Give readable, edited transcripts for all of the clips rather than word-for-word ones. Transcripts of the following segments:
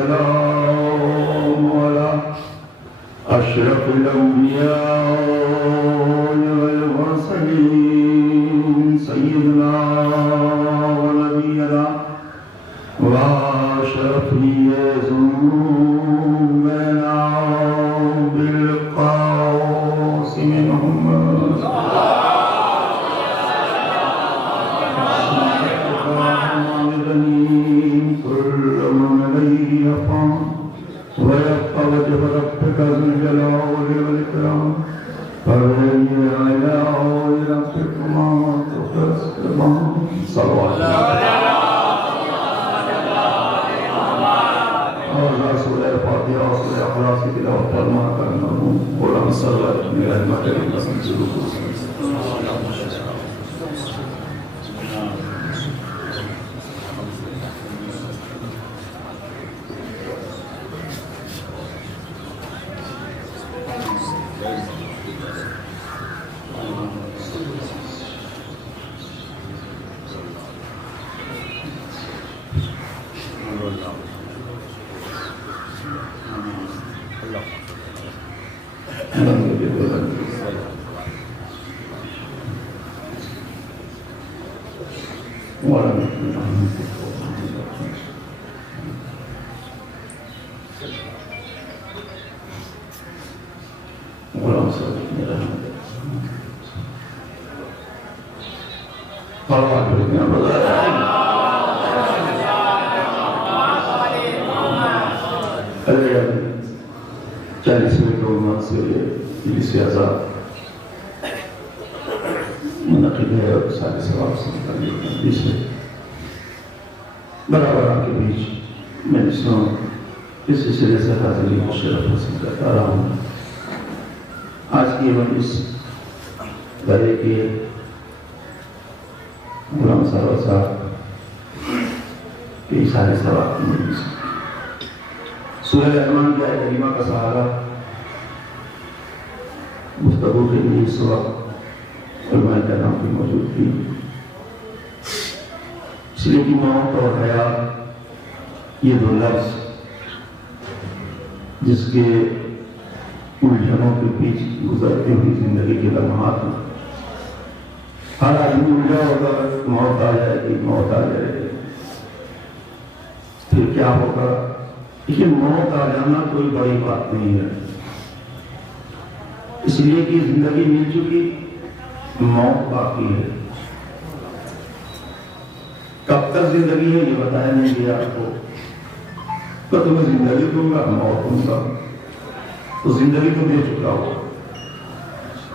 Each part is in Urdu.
والسلام على أشرف الأنبياء والمرسلين سيدنا ونبينا وشفيع ذنوبنا بالقاسم محمد ويبقى وجه ربك ذو الجلال والإكرام فهي على ربكما تفسكما صلوات الله سورة الفاتحة وسورة الإخلاص تلاوة ما كان ولم صلى من المكان برابر آپ کے بیچ میں جسوں اس سلسلے سے حاضری کو شرف حاصل کرتا رہا ہوں. آج کی مجلس گھرے کے غلام سرور صاحب کے سارے سوال کی مجلس سورہ رحمان کی آیت کریمہ کا سہارا گفتگو کے لیے اس وقت علماء کرام کی موجود تھی. اس لیے کہ موت اور حیات یہ دو لفظ جس کے الجھنوں کے بیچ گزرتی ہوئی زندگی کے لمحات ہیں. ہر آدمی الجھا ہوگا موت آ جائے گی موت آ جائے گی پھر کیا ہوگا. لیکن موت آ جانا کوئی بڑی بات نہیں ہے, اس لیے کہ زندگی مل چکی موت باقی ہے. کب تک زندگی ہے یہ بتایا نہیں گیا آپ کو. تو تمہیں زندگی دوں گا موت دوں گا, تو زندگی تو دے چکا ہو.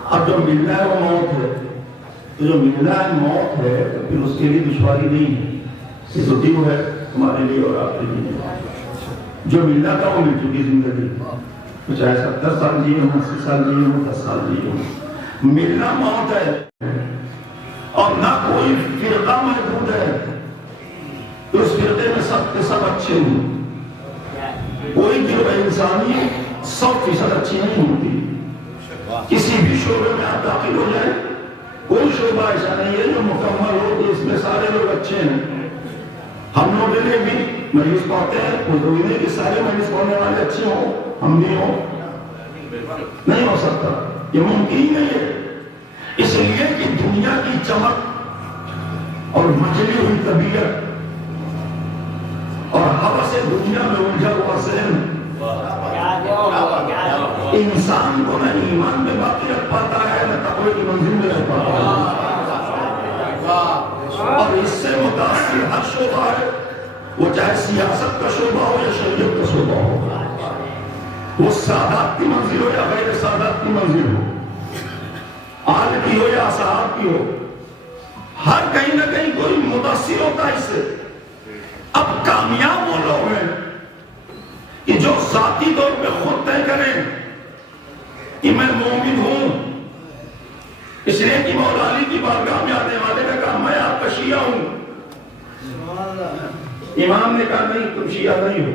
اب جو ملنا ہے وہ موت ہے. تو جو ملنا ہے موت ہے تو پھر اس کے لیے دشواری نہیں ہے. یہ تو دیو ہے تمہارے لیے اور آپ کے لیے. جو ملنا تھا وہ مل چکی زندگی, چاہے 70 سال جیے ہوں 80 سال جیے ہوں 10 سال جیے ہوں. ملنا موت ہے اور نہ کوئی فرقہ محدود ہے اس فرقے میں سب کے سب اچھے ہوں. کوئی گروہ انسانی 100% اچھی نہیں ہوتی. کسی بھی شعبے میں آپ داخل ہو جائیں کوئی شعبہ ایسا نہیں ہے جو مکمل ہو کہ اس میں سارے لوگ اچھے ہیں. ہم لوگ بھی مجلس پڑھتے ہیں, کوئی نہیں کہ سارے مجلس پڑھنے والے اچھے ہوں ہم بھی ہوں, نہیں ہو سکتا, یہ ممکن ہی نہیں ہے. اس لیے کہ دنیا کی چمک اور مچلی ہوئی طبیعت اور ہوا سے دنیا میں الجھا ہوا ذہن انسان کو نہ ایمان میں باقی رکھ پاتا ہے نہ تقوی کی منزل میں رکھ پاتا ہے. اور اس سے متاثر ہر شعبہ ہے, وہ چاہے سیاست کا شعبہ ہو یا شریعت کا شعبہ ہو, وہ سادات کی منزل ہو یا غیر سادات کی منزل ہو, آل کی ہو یا اصحاب کی ہو, ہر کہیں نہ کہیں کوئی متاثر ہوتا ہے اس سے. اب کامیاب وہ لوگ ہیں کہ جو ذاتی طور پہ خود طے کریں کہ میں مومن ہوں. اس لیے کہ مولا علی کی بارگاہ میں آنے والے نے کہا میں آپ کا شیعہ ہوں. امام نے کہا نہیں تم شیعہ نہیں ہو.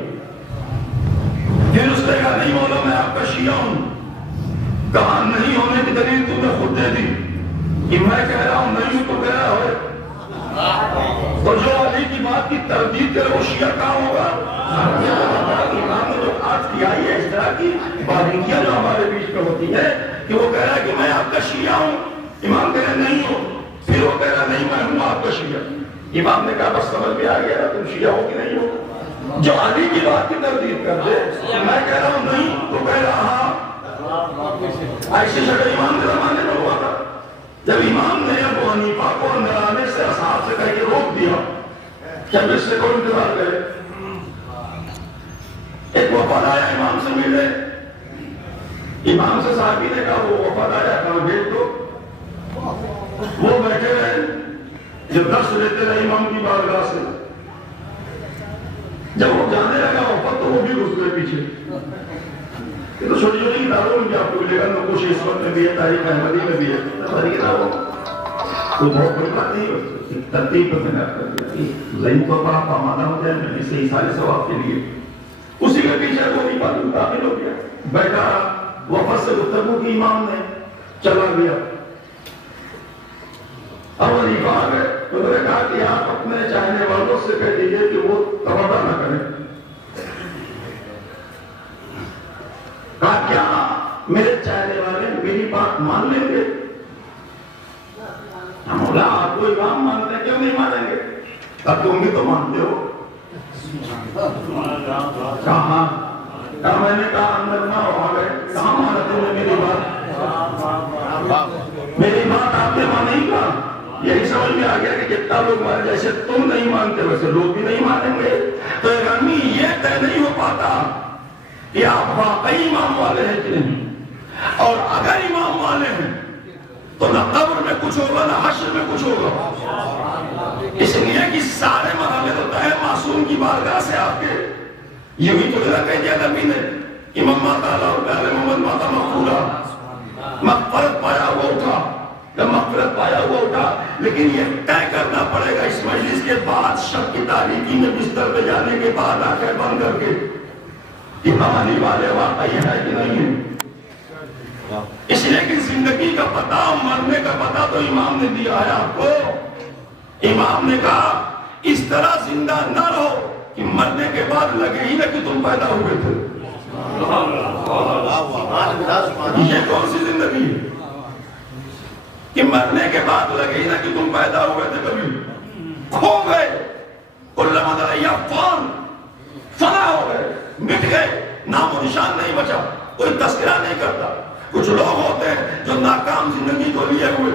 پھر اس نے کہا نہیں مولا میں آپ کا شیعہ ہوں. کہا نہیں ہونے کی دلیل تم نے خود دے دی کہ میں کہہ رہا ہوں نہیں ہوں تو کہہ رہا ہو. تو جو علی کی بات کی تردید کرے وہ شیعہ کہاں ہوگا؟ امام نے جو آج کیا ہے اس طرح کی باریکیاں جو ہمارے بیچ میں ہوتی ہے کہ وہ کہہ رہا ہے کہ میں آپ کا شیعہ ہوں، امام کہہ رہا نہیں ہو، پھر وہ کہہ رہا نہیں میں ہوں آپ کا شیعہ. امام نے کہا بس سمجھ میں آ گیا تم شیعہ ہو کہ نہیں ہو. جو علی کی بات کی تردید کر دے میں کہہ رہا ہوں نہیں تو کہہ رہا ہاں. ایسی شکل امام کے زمانے میں ہوا تھا جب امام نے ابو حنیفہ کو اندر آنے سے اصحاب سے کہہ کے روک دیا کہ اب اس سے کوئی انتظار کرے. ایک وفد آیا امام سے ملے، امام سے صحابی نے کہا وہ وفد آیا کہاں بھیج دو. وہ بیٹھے رہے جو درس لیتے رہے امام کی بارگاہ سے. جب وہ جانے لگا وفد تو وہ بھی گھس گئے پیچھے. یہ تو چھوٹی چھوٹی کتابوں میں بھی آپ کو ملے گا، نقوش عصمت میں بھی ہے، تاریخ احمدی میں بھی ہے، ساری کتابوں تو بہت بڑی بات نہیں ہے. ترتیب پر میں نے کر دیا ذہن طور پر آپ آمادہ ہو جائیں میں سے سارے ثواب کے لیے. اسی کے پیچھے وہ نہیں بات داخل ہو گیا، بیٹھا وفد سے گفتگو کی امام نے، چلا گیا. اب حنیفہ آ گئے، انہوں نے کہا کہ آپ اپنے چاہنے والوں سے کہہ دیجیے کہ وہ توبہ نہ کریں. کہا کیا میرے چاہنے والے میری بات مان لیں گے؟ مولا آپ کو امام مانتے ہیں کیوں نہیں مانیں گے؟ اب تم بھی تو مانتے ہو. کہاں میں نے کہا اندر نہ ہو گئے، کہاں مانا تم نے میری بات آپ نے مانی کہا. یہی سمجھ میں آ گیا کہ کتنا لوگ مانے جیسے تم نہیں مانتے ویسے لوگ بھی نہیں مانیں گے. تو غمی یہ طے نہیں ہو پاتا کہ آپ واقعی امام والے ہیں کہ نہیں. اور اگر امام والے ہیں تو نہ قبر میں کچھ ہوگا نہ حشر میں کچھ ہوگا. اس لیے کہ سارے مرحلے تو طے معصوم کی بارگاہ سے آپ کے. یہی تو کہہ دیا نبی نے کہ محمد تعالیٰ اور پہلے محمد ماتا مغفورہ مغفرت پایا ہوا اٹھا. جب مغفرت پایا ہوا اٹھا لیکن یہ طے کرنا پڑے گا اس مجلس کے بعد شب کی تاریکی میں بستر پہ جانے کے بعد آنکھیں بند کر کے امام علی والے واقعی ہے کہ نہیں ہے. اس لیے کہ زندگی کا پتہ مرنے کا پتہ تو امام نے دیا ہے آپ کو. امام نے کہا اس طرح زندہ نہ رہو کہ مرنے کے بعد لگے ہی نہ کہ تم پیدا ہوئے تھے. یہ کون سی زندگی ہے کہ مرنے کے بعد لگے ہی نہ کہ تم پیدا ہوئے تھے. کبھی کھو گئے کل مدعیہ فنا ہو گئے، مٹ گئے، نام و نشان نہیں بچا، کوئی تذکرہ نہیں کرتا. کچھ لوگ ہوتے ہیں جو ناکام زندگی کو لیے ہوئے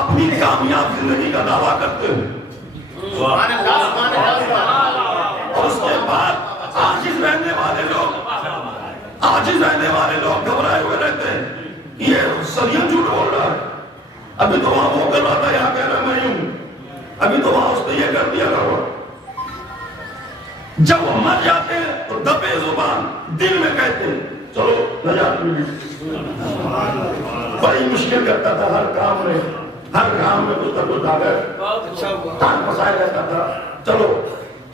اپنی کامیاب زندگی کا دعویٰ کرتے ہیں اور اس کے بعد عاجز رہنے والے لوگ گھبرائے ہوئے رہتے ہیں. یہ صدیوں جھوٹ بول رہا ہے. ابھی تو وہاں وہ کر رہا تھا یہاں کہہ رہا میں ہوں، ابھی تو وہاں اس نے یہ کر دیا کرو. جب وہ مر جاتے ہیں تو دبے زبان دل میں کہتے ہیں چلو نجات ملی. بڑی مشکل کرتا تھا ہر کام میں کچھ نہ کچھ ٹانگ پھنسائے رہتا تھا. چلو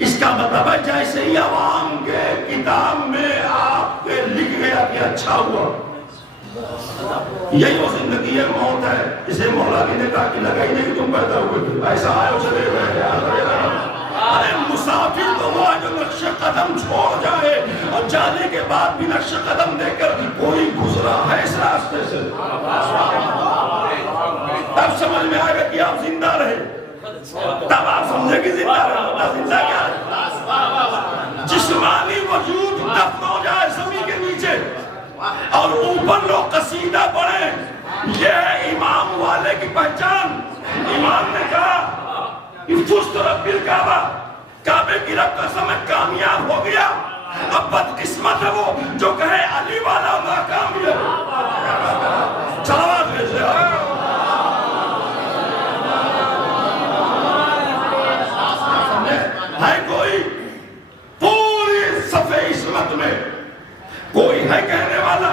اس کا مطلب ہے جیسے ہی عوام کے کتاب میں آپ کے لکھ گیا کہ اچھا ہوا، یہی وہ زندگی ہے، موت ہے. اسے مولا کی نے کہا کہ لگا ہی نہیں کہ تم پیدا ہوئے تھے، ایسا آئے چلے گئے. ارے مسافر تو وہ جو نقش قدم چھوڑ جائے اور جانے کے بعد بھی نقش قدم دے کر کوئی گزرا ہے اس راستے سے، تب سمجھ میں آئے گا کہ آپ زندہ رہے. تب آپ سمجھے کہ زندہ رہے. زندہ کیا ہے؟ جسمانی وجود دفن ہو جائے زمین کے نیچے اور اوپر لوگ قصیدہ پڑھیں، یہ ہے امام والے کی پہچان. امام نے کہا فزت رب الکعبہ، کعبے کی رب قسم ہے کامیاب ہو گیا. اب بدقسمت ہے وہ جو کہے علی والا ناکام ہے. صلوات بھیجے ہے کوئی پوری صفحے عصمت میں کوئی ہے کہنے والا؟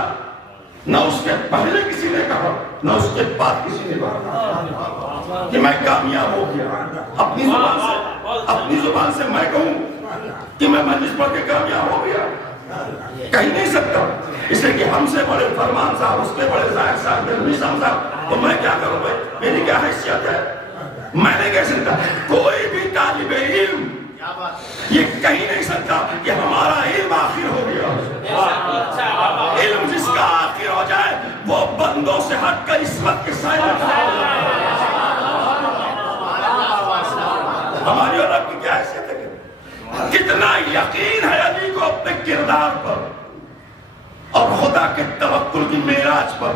نہ اس کے پہلے کسی نے کہا نہ اس کے بعد کسی نے کہا کہ میں کامیاب ہو گیا. اپنی زبان سے میں کہوں کہ میں مجلس پڑھ کے کامیاب ہو گیا، کہہ نہیں سکتا. اس لیے کہ ہم سے بڑے فرمان صاحب، اس کے بڑے ظاہر صاحب، دلوی صاحب، تو میں کیا کروں بھائی؟ میری کیا حیثیت ہے؟ میں نہیں کہہ سکتا، کوئی بھی طالب علم یہ کہہ نہیں سکتا کہ ہمارا علم آخر ہو گیا۔ علم جس کا آخر ہو جائے وہ بندوں سے ہٹ کر عصمت کے سائے میں کھڑا ہو جائے۔ ہماری اور آپ کی کیا حیثیت ہے؟ کتنا یقین ہے علی کو اپنے کردار پر اور خدا کے توکل کی معراج پر،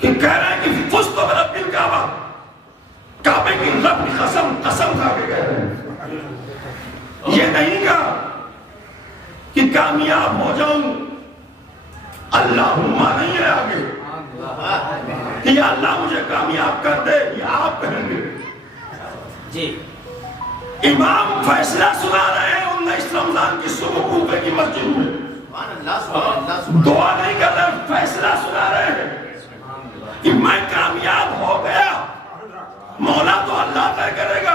کہ کہہ رہے ہیں کہ فزت برب الکعبہ، کعبے کی رب کی قسم کھا کے کہہ رہے ہیں۔ یہ نہیں کہا کہ کامیاب ہو جاؤں، اللہم نہیں ہے آگے کہ یا اللہ مجھے کامیاب کر دے، یہ آپ کہیں گے جی۔ امام فیصلہ سنا رہے ہیں 19 رمضان کی صبح کوفے کی مسجد میں، دعا نہیں کر رہے، فیصلہ سنا رہے ہیں کہ میں کامیاب ہو گیا، مولا تو اللہ طے کرے گا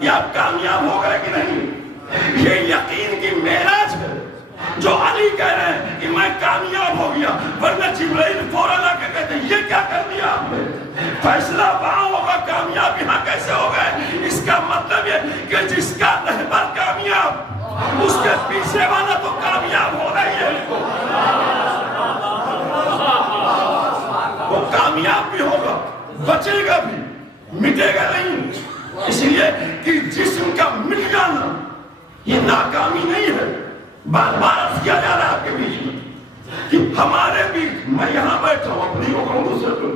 کہ آپ کامیاب ہو گئے کہ نہیں۔ یہ یقین کی معراج ہے جو علی کہہ رہے ہیں کہ میں کامیاب ہو گیا، ورنہ جبرائیل فوراً آ کے کہتے ہیں یہ کیا کر دیا آپ نے، فیصلہ وہاں ہوگا، کامیاب یہاں کیسے ہو گئے؟ اس کا مطلب یہ کہ جس کا رہبر کامیاب اس کے پیچھے والا تو کامیاب ہو رہی ہے، وہ کامیاب بھی ہوگا، بچے گا بھی، مٹے گا نہیں۔ اس لیے کہ جسم کا مٹ جانا یہ ناکامی نہیں ہے۔ بار بار عرض کیا جا رہا ہے آپ کے بیچ میں کہ ہمارے بیچ، میں یہاں بیٹھا ہوں اپنی کو کہوں دوسرے کو،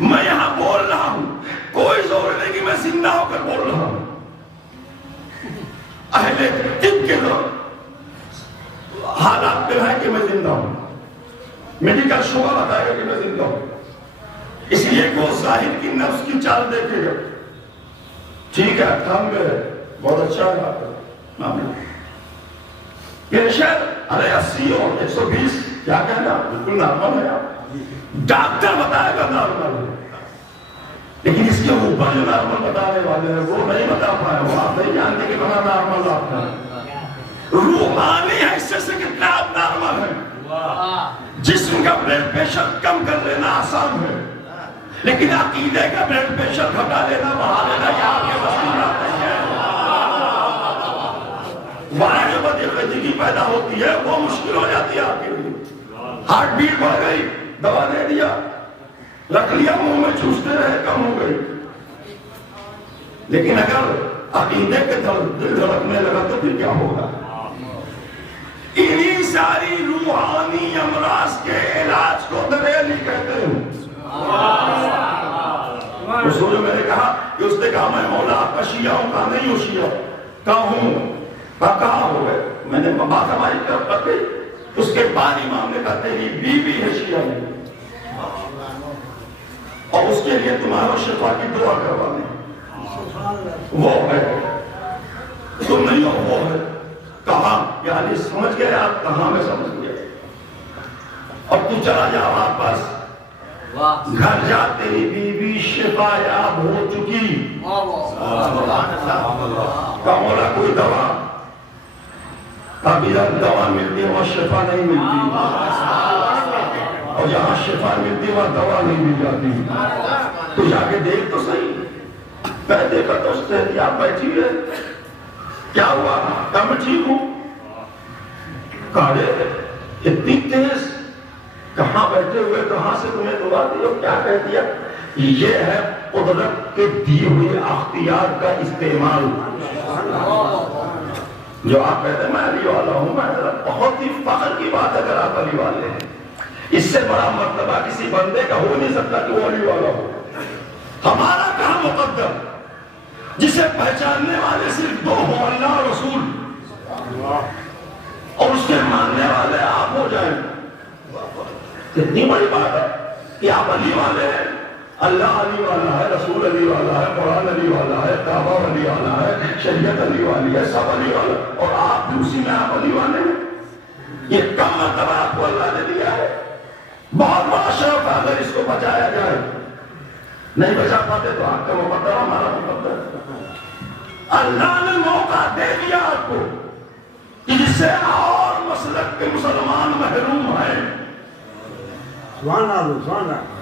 میں یہاں بول رہا ہوں، کوئی زور نہیں کہ میں زندہ ہو کر بول رہا ہوں۔ اہل طب کے لوگ حالات پہ ہے کہ میں زندہ ہوں، میڈیکل شعبہ بتائے گا کہ میں زندہ ہوں، اس لیے کہ وہ ظاہر کی نفس کی چال دیکھے گا، ٹھیک ہے تھام گئے، بہت اچھا ہے معاملہ، پریشر ارے 80 اور 120 کیا کہنا، بالکل نارمل ہے آپ، ڈاکٹر بتائے گا نارمل ہے، لیکن اس کے اوپر جو نارمل بتانے والے ہیں وہ نہیں بتا پائے، وہ آپ نہیں جانتے کہ بنا نارمل آپ کا روحانی حیثیت سے کتنا آپ نارمل ہے۔ جسم کا بلڈ پریشر کم کر لینا آسان ہے، لیکن عقیدے کا بلڈ پریشر گھٹا لینا، بڑھا لینا یہ آپ کے بس کی بات نہیں ہے۔ وہاں جو بدقسمتی پیدا ہوتی ہے وہ مشکل ہو جاتی ہے آپ کے لیے۔ ہارٹ بیٹ بڑھ گئی، دوا دے دیا، رکھ لیا منہ میں، چوستے رہے، کم ہو گئی، لیکن اگر عقیدے کے دل دھڑکنے لگا تو پھر کیا ہوگا؟ انہی ساری روحانی امراض کے علاج کو دریلی کہتے ہیں۔ اس کو جو میں نے کہا کہ اس نے کہا میں مولا آپ کا شیعہ ہوں، کہا نہیں ہوں شیعہ، کہا ہوں، کہاں ہو گئے؟ میں نے بات ہماری طرف کر گئی، اس کے بعد امام نے کہا تیری بیوی ہے شیعہ میں، اور اس کے لیے تمہارا شفا کی دعا کروانے، وہ ہے، تم نہیں ہو، وہ ہے۔ کہاں؟ یعنی سمجھ گئے آپ؟ کہاں میں سمجھ گیا، اور تو چلا جا واپس گھر جا، تیری بیوی شفا یاب ہو چکی۔ کہا مولا کوئی دوا؟ ابھی تک دوا ملتی ہے وہاں شفا نہیں ملتی، اور جہاں شفا ملتی ہے وہاں دوا نہیں مل جاتی، تو جا کے دیکھ تو صحیح۔ میں دیکھا تو اس سے آپ بیٹھی ہے، کیا ہوا؟ کہا میں ٹھیک ہوں۔ کہا اتنی تیز، کہاں بیٹھے ہوئے، کہاں سے تمہیں دعا دی اور کیا کہہ دیا؟ یہ ہے قدرت کے دی ہوئی اختیار کا استعمال۔ جو آپ کہتے ہیں میں علی والا ہوں، میں بہت ہی فخر کی بات ہے اگر آپ علی والے ہیں، اس سے بڑا مرتبہ کسی بندے کا ہو نہیں سکتا کہ وہ علی والا ہو۔ ہمارا کہاں مقدم جسے پہچاننے والے صرف دو ہوں، اللہ اور رسول، اور اس کے ماننے والے آپ ہو جائیں، کتنی بڑی بات ہے کہ آپ علی والے ہیں۔ اللہ علی والا ہے، رسول علی والا ہے، قرآن علی والا ہے، کعبہ علی والا ہے، شریعت علی والی ہے، سب علی والا، اور آپ بھی اسی میں آپ علی والے ہیں۔ یہ کم مرتبہ آپ کو اللہ نے دیا ہے، بہت بڑا شرف ہے اگر اس کو بچایا جائے۔ نہیں بچا پاتے تو آپ کا مقدر ہمارا مقدر۔ اللہ نے موقع دے دیا آپ کو کہ جس سے اور مسلک کے مسلمان محروم ہیں۔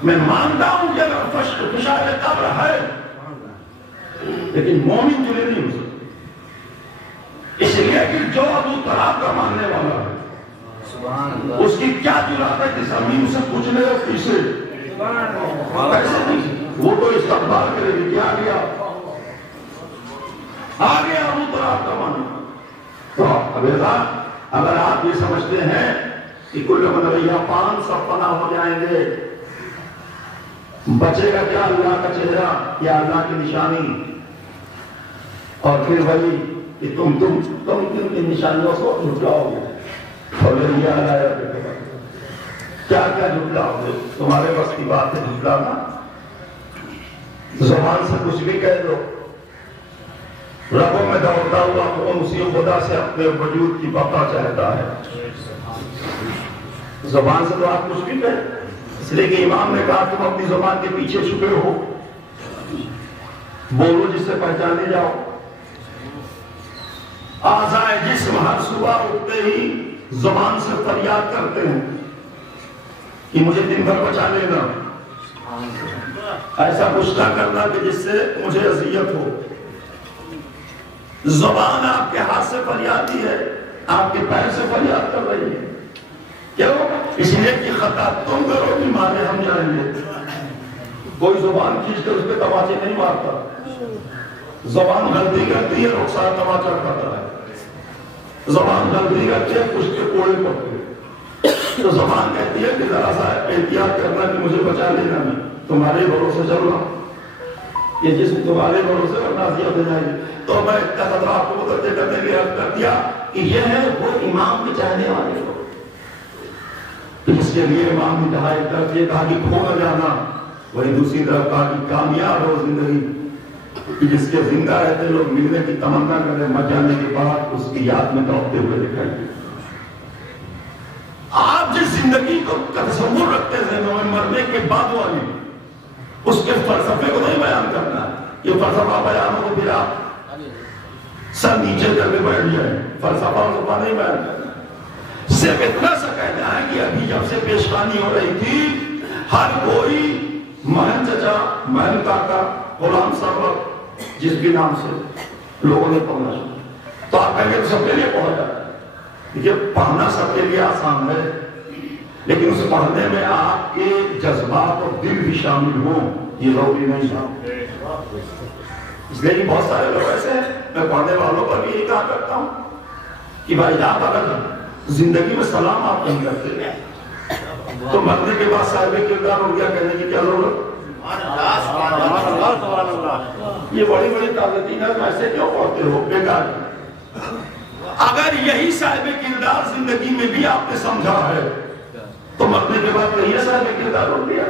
میں مانتا ہوں کہ اگر فشار قبر ہے لیکن مومن جنہیں نہیں ہو سکتے، اس لیے کہ جو ابو طلحہ کا ماننے والا ہے اس کی کیا جرات ہے کہ زمین سے پوچھ لے گا کسے؟ ایسے نہیں، وہ تو استقبال کرے گی، کیا گیا آگے ابو طلحہ کا ماننا۔ تو اگر آپ یہ سمجھتے ہیں کہ کل من علیہا فان سب فنا ہو جائیں گے، بچے گا کیا اللہ کا چہرہ یا اللہ کی نشانی، اور پھر وہی کہ تم کی نشانیوں کو جھٹلاؤ گے، اور کیا کیا جھٹلاؤ گے؟ تمہارے بس کی بات ہے جھٹلانا، زبان سے کچھ بھی کہہ دو، رگوں میں دوڑتا ہوا کون اسی خدا سے اپنے وجود کی بقا چاہتا ہے۔ زبان سے تو آپ کچھ بھی کہیں، اس لیے کہ امام نے کہا تم اپنی زبان کے پیچھے چھپے ہو، بولو جس سے پہچانے جاؤ۔ اعضائے جسم ہر صبح اٹھتے ہی زبان سے فریاد کرتے ہیں کہ مجھے دن بھر بچا لینا، ایسا کچھ نہ کرنا کہ جس سے مجھے اذیت ہو۔ زبان آپ کے ہاتھ سے فریادی ہے، آپ کے پیر سے فریاد کر رہی ہے، کیوں؟ اس لیے کہ خطا تم کرو گی مارے ہم جائیں گے۔ کوئی زبان کھینچ کر اس پہ تماچے نہیں مارتا، زبان غلطی کرتی ہے، رخسار تماچا کرتا ہے، زبان غلطی کرتی ہے، کچھ کے کوڑے پکڑے، تو زبان کہتی ہے کہ ذرا سا احتیاط کرنا کہ مجھے بچا لینا، نہیں تمہارے بھروسے چل رہا، یہ جسم تمہارے بھروسے اور نازیت ہو جائے گی۔ تو میں اتنا خطرہ آپ کو متوجہ کرنے کے لیے عرض کر دیا کہ یہ ہے وہ امام کے چاہنے والے لوگ، اس کے لیے امام نے کہا، ایک طرف یہ کہا کہ کھو نہ جانا، وہی دوسری طرف کہا کہ کامیاب ہو زندگی، کہ جس کے زندہ رہتے لوگ ملنے کی تمنا کریں، مر جانے کے بعد اس کی یاد میں دوڑتے ہوئے دکھائی دے۔ آپ جس زندگی کو تصور رکھتے ہیں مرنے کے بعد والی، اس کے فلسفے کو نہیں بیان کرنا، یہ فلسفہ بیان ہو پھر آپ سر نیچے کر کے بیٹھ جائیں، فلسفہ نہیں بیان کرنا، صرف اتنا سا کہنا ہے کہ ابھی جب سے پیشوانی ہو رہی تھی، ہر کوئی مہن چچا، مہن کاکا، غلام سرور جس بھی نام سے لوگوں نے پڑھنا شروع، تو آپ کہیں گے تو سب کے لیے پڑھا جاتا ہے۔ دیکھیے پڑھنا سب کے لیے آسان ہے، لیکن اس پڑھنے میں آپ کے جذبات اور دل بھی شامل ہوں، یہ ضروری نہیں ہے۔ اس لیے بہت سارے لوگ ایسے ہیں، میں پڑھنے والوں پر بھی یہی کہا کرتا ہوں کہ بھائی آپ اگر زندگی میں سلام آپ نہیں کرتے تو مرنے کے بعد صاحب کردار ہو گیا کہنے کی کیا ضرورت؟ یہ بڑی بڑی طاقتیں ایسے کیوں پڑھتے ہو بیکار؟ اگر یہی صاحب کردار زندگی میں بھی آپ نے سمجھا ہے تو مرنے کے بعد کہیں صاحب کردار ہو گیا۔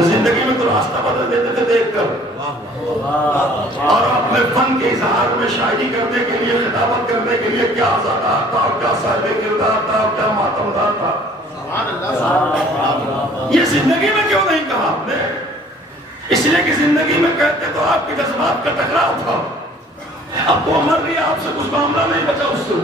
زندگی میں تو راستہ بدل دیتے تھے دیکھ کر، اور اپنے فن کے اظہار میں شاعری کرنے کے لیے، خطابت کرنے کے لیے کیا آزادار تھا اور کیا صاحب کردار تھا اور کیا ماتمدار تھا۔ یہ زندگی میں کیوں نہیں کہا آپ نے؟ اس لیے کہ زندگی میں کہتے تو آپ کے جذبات کا ٹکراؤ تھا، اب وہ مر رہی ہے، آپ سے کچھ معاملہ نہیں بچا اس سے،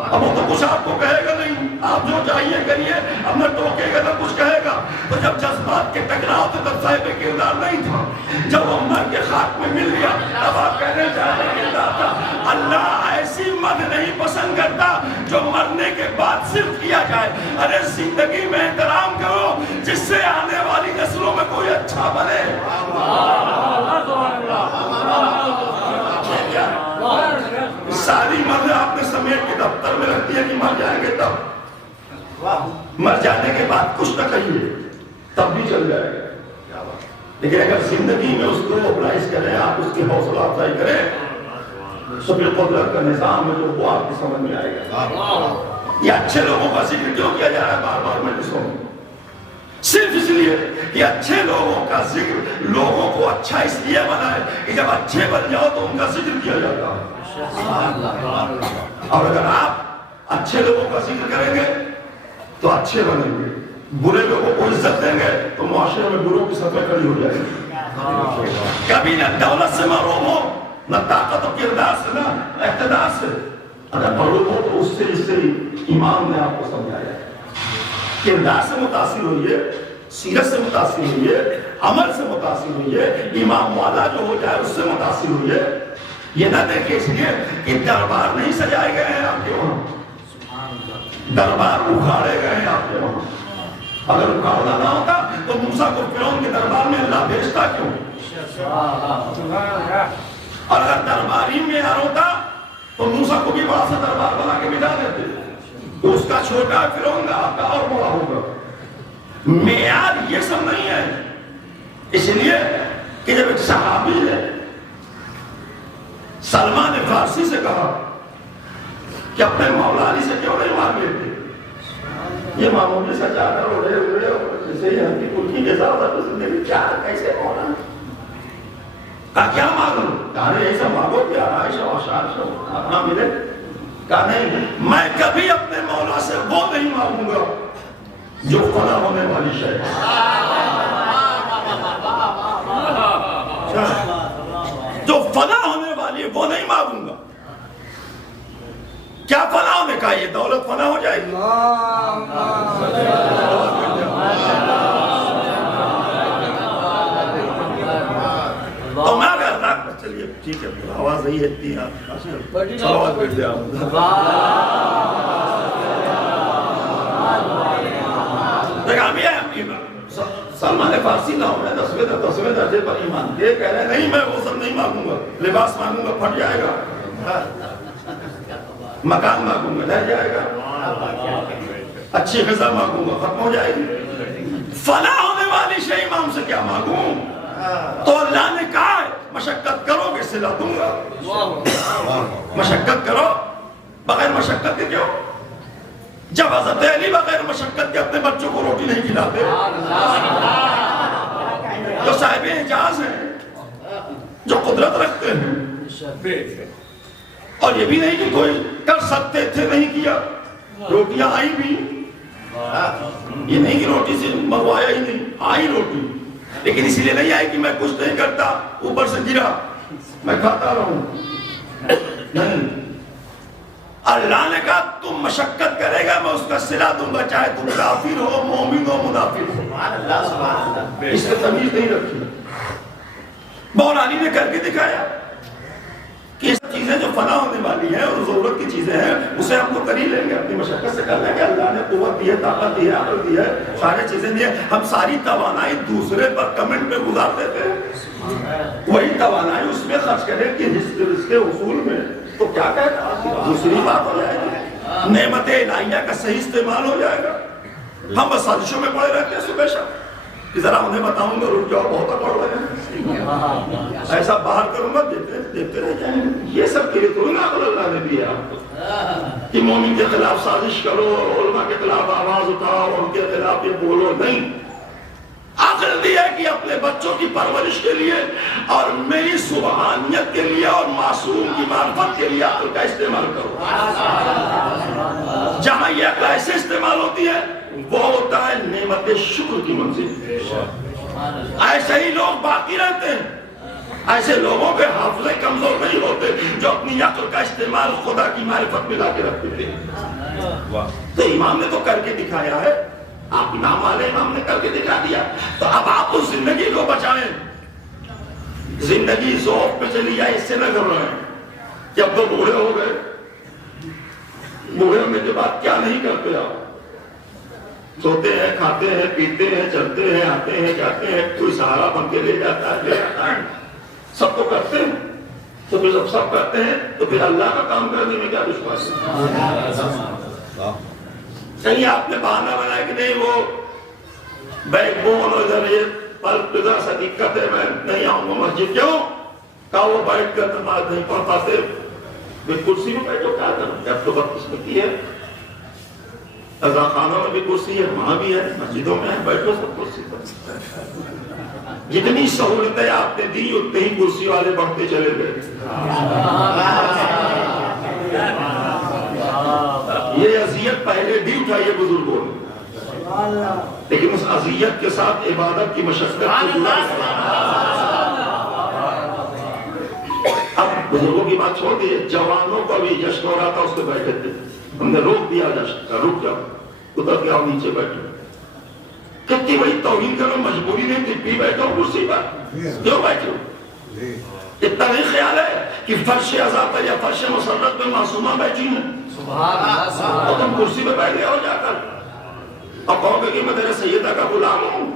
اب وہ تو کچھ آپ کو کہے گا نہیں، آپ جو چاہیے کریے، اب نہ ٹوکے گا نہ کچھ کہے گا۔ تو جب جذبات کے ٹکراؤ تھے تب صاحب کردار نہیں تھا، جب وہ مر کے خاک میں مل گیا تب آپ کہنے صاحب کردار تھا۔ اللہ ایسی مد نہیں پسند کرتا جو مرنے کے بعد صرف کیا جائے۔ ارے زندگی میں احترام کرو جس سے آنے والی نسلوں میں کوئی اچھا بنے۔ ساری مرضیں آپ نے سمیٹ کے دفتر میں رکھ دیا کہ مر جائیں گے تب، مر جانے کے بعد کچھ نہ کہیے تب بھی چل جائے گا، لیکن اگر زندگی میں اس کو موبلائز کریں، آپ اس کی حوصلہ افزائی کریں تو پھر قدرت کا نظام ہے جو وہ آپ کی سمجھ میں آئے گا۔ یہ اچھے لوگوں کا ذکر کیوں کیا جا رہا ہے بار بار مجلسوں میں؟ صرف اس لیے کہ اچھے لوگوں کا ذکر لوگوں کو اچھا اس لیے بنائے کہ جب اچھے بن جاؤ تو ان کا ذکر کیا جاتا ہے، اور اگر آپ اچھے لوگوں کا ذکر کریں گے تو اچھے بنیں گے، برے لوگوں کو عزت دیں گے تو معاشرے میں بروں کی سطح کھڑی ہو جائے گی۔ کبھی نہ دولت سے محروم ہو، نہ طاقت و کردار سے، نہ اقتدار سے، اگر محروم ہو تو اس سے امام نے آپ کو سمجھایا کردار سے متاثر ہوئیے، سیرت سے متاثر ہوئی ہے، عمل سے متاثر ہوئی ہے، امام والا جو ہو جائے اس سے متاثر ہوئی ہے. یہ نہ دیکھیں اس لیے کہ دربار نہیں سجائے گئے ہیں آپ کے وہاں، دربار اکھاڑے گئے ہیں آپ کے وہاں. اگر اکھاڑنا نہ ہوتا تو موسیٰ کو فرعون کے دربار میں اللہ بھیجتا کیوں؟ اور اگر درباری معیار ہوتا تو موسیٰ کو بھی بڑا سا دربار بنا کے بٹھا دیتے. تو اس کا چھوٹا فرعون کا آپ کا اور بڑا ہوگا. معیار یہ سب نہیں ہے. اس لیے کہ جب ایک صحابی ہے سلمان فارسی سے کہا کہ اپنے مولا علی سے کیوں نہیں مانگ لیتے؟ یہ معمولی سا چادر اڑے ہوئے جیسے یہ ہم کی پلکی کے ساتھ تو زندگی کیا کیسے مولا؟ کہا کیا مانگوں؟ کہا نہیں ایسا مانگو کہ آرائش و آشائش اپنا ملے. کہا نہیں، میں کبھی اپنے مولا سے وہ نہیں مانگوں گا جو فنا ہونے والی شے. جو فنا ہونے والی ہے وہ نہیں مانگوں گا. کیا فنا ہونے کا؟ یہ دولت فنا ہو جائے گی. تو میں کہتا چلیے ٹھیک ہے، آواز نہیں اتنی ہے، صلوات بیٹھ دیا. سلمان فارسی نہ ہو، 10ویں درجے پر ایمان کے کہہ رہے نہیں میں وہ سب نہیں مانگوں گا. لباس مانگوں گا پھٹ جائے گا، مکان مانگوں گا رہ جائے گا، اچھی غذا مانگوں گا ختم ہو جائے گی. فنا ہونے والی شے امام سے کیا مانگوں؟ تو اللہ نے کہا ہے مشقت کرو گے صلہ دوں گا. مشقت کرو، بغیر مشقت کے کیوں؟ جب حضرت علی بغیر مشقت کے اپنے بچوں کو روٹی نہیں کھلاتے، جو صاحب اعجاز ہیں، جو قدرت رکھتے ہیں، اور یہ بھی نہیں کہ کوئی کر سکتے تھے نہیں کیا، روٹیاں آئی بھی. یہ نہیں کہ روٹی سے منگوایا ہی نہیں، آئی روٹی، لیکن اسی لیے نہیں آئی کہ میں کچھ نہیں کرتا، اوپر سے گرا میں کھاتا رہوں. نہیں، اللہ نے کہا تم مشقت کرے گا میں اس کا صلہ دوں گا، چاہے تم کافر ہو، مومن ہو، منافق ہو. اس نے تمیز نہیں رکھی. مولا علی نے کر کے دکھایا کہ یہ چیزیں جو فنا ہونے والی ہیں اور ضرورت کی چیزیں ہیں اسے ہم تو کر ہی لیں گے، اپنی مشقت سے کر لیں گے. اللہ نے قوت دی ہے، طاقت دی ہے، عقل دی ہے، سارے چیزیں دی ہے. ہم ساری توانائی دوسرے پر کمنٹ پہ گزار دیتے ہیں، وہی توانائی اس میں خرچ کریں کہ اس کے اصول میں تو کیا کہتا دوسری بات ہو جائے گی. نعمت الہیہ کا صحیح استعمال ہو جائے گا. ہم بس سازشوں میں پڑے رہتے ہیں صبح شام کہ ذرا انہیں بتاؤں گا رک جاؤ بہت پڑھ رہے ہیں، ایسا باہر کروں گا دیکھتے رہ جائیں. یہ سب کے لیے تو عقل اللہ نے دیا آپ کو کہ مومن کے خلاف سازش کرو، علماء کے خلاف آواز اٹھاؤ، ان کے خلاف یہ بولو. نہیں، عقل دیا کہ اپنے بچوں کی پرورش کے لیے اور میری سبحانیت کے لیے اور معصوم کی معرفت کے لیے عقل کا استعمال کرو. جہاں یہ عقل ایسے استعمال ہوتی ہے وہ ہوتا ہے نعمت شکر کی منزل. ایسے ہی لوگ باقی رہتے ہیں، ایسے لوگوں کے حافظے کمزور نہیں ہوتے جو اپنی عقل کا استعمال خدا کی معرفت میں لا کے رکھتے تھے. تو امام نے تو کر کے دکھایا ہے، آپ امام والے امام نے کر کے دکھا دیا. تو اب آپ اس زندگی کو بچائیں. زندگی ذوق پہ چلی جائے اس سے نہ گھبرائیں کہ اب تو بوڑھے ہو گئے، بوڑھے ہونے کے بعد کیا نہیں کرتے آپ؟ سوتے ہیں، کھاتے ہیں، پیتے ہیں، چلتے ہیں، آتے ہیں، جاتے ہیں، کوئی سہارا بن کے لے جاتا ہے، لے آتا ہے، سب تو کرتے ہیں. تو پھر جب سب کرتے ہیں تو پھر اللہ کا کام کرنے میں کیا وشواس ہے؟ کہیں آپ نے بہانہ بنایا کہ نہیں وہ بیک بون اور ادھر یہ پلپ ادھر سا دقت ہے میں نہیں آؤں گا مسجد. کیوں؟ کہا وہ بیٹھ کر نماز نہیں پڑھ پاتے. پھر کرسی میں بیٹھو کیا کروں؟ جب تو بدقسمتی ہے، عزا خانوں میں بھی کرسی ہے، وہاں بھی ہے، مسجدوں میں ہے، بیٹھو سب کرسی پر. جتنی سہولتیں آپ نے دی اتنے ہی کرسی والے بڑھتے چلے گئے. یہ اذیت پہلے بھی اٹھائی ہے بزرگوں نے، لیکن اس اذیت کے ساتھ عبادت کی مشقت کو جڑا. اب بزرگوں کی بات چھوڑ دیے، جوانوں کو بھی جشن ہو رہا تھا اس پہ بیٹھے تھے، ہم نے روک دیا جشن کا، رک جاؤ، اتر کے آؤ نیچے بیٹھو. کتنی بڑی توہین کرو، مجبوری نہیں تھی، پی بیٹھو کرسی پر، کیوں بیٹھو؟ اتنا نہیں خیال ہے کہ فرش عزا یا فرش مسرت میں معصومہ بیٹھی ہیں، اور تم کرسی پہ بیٹھ گئے ہو جا کر اور کہو گے کہ میں تیرے سیدہ کا غلام ہوں؟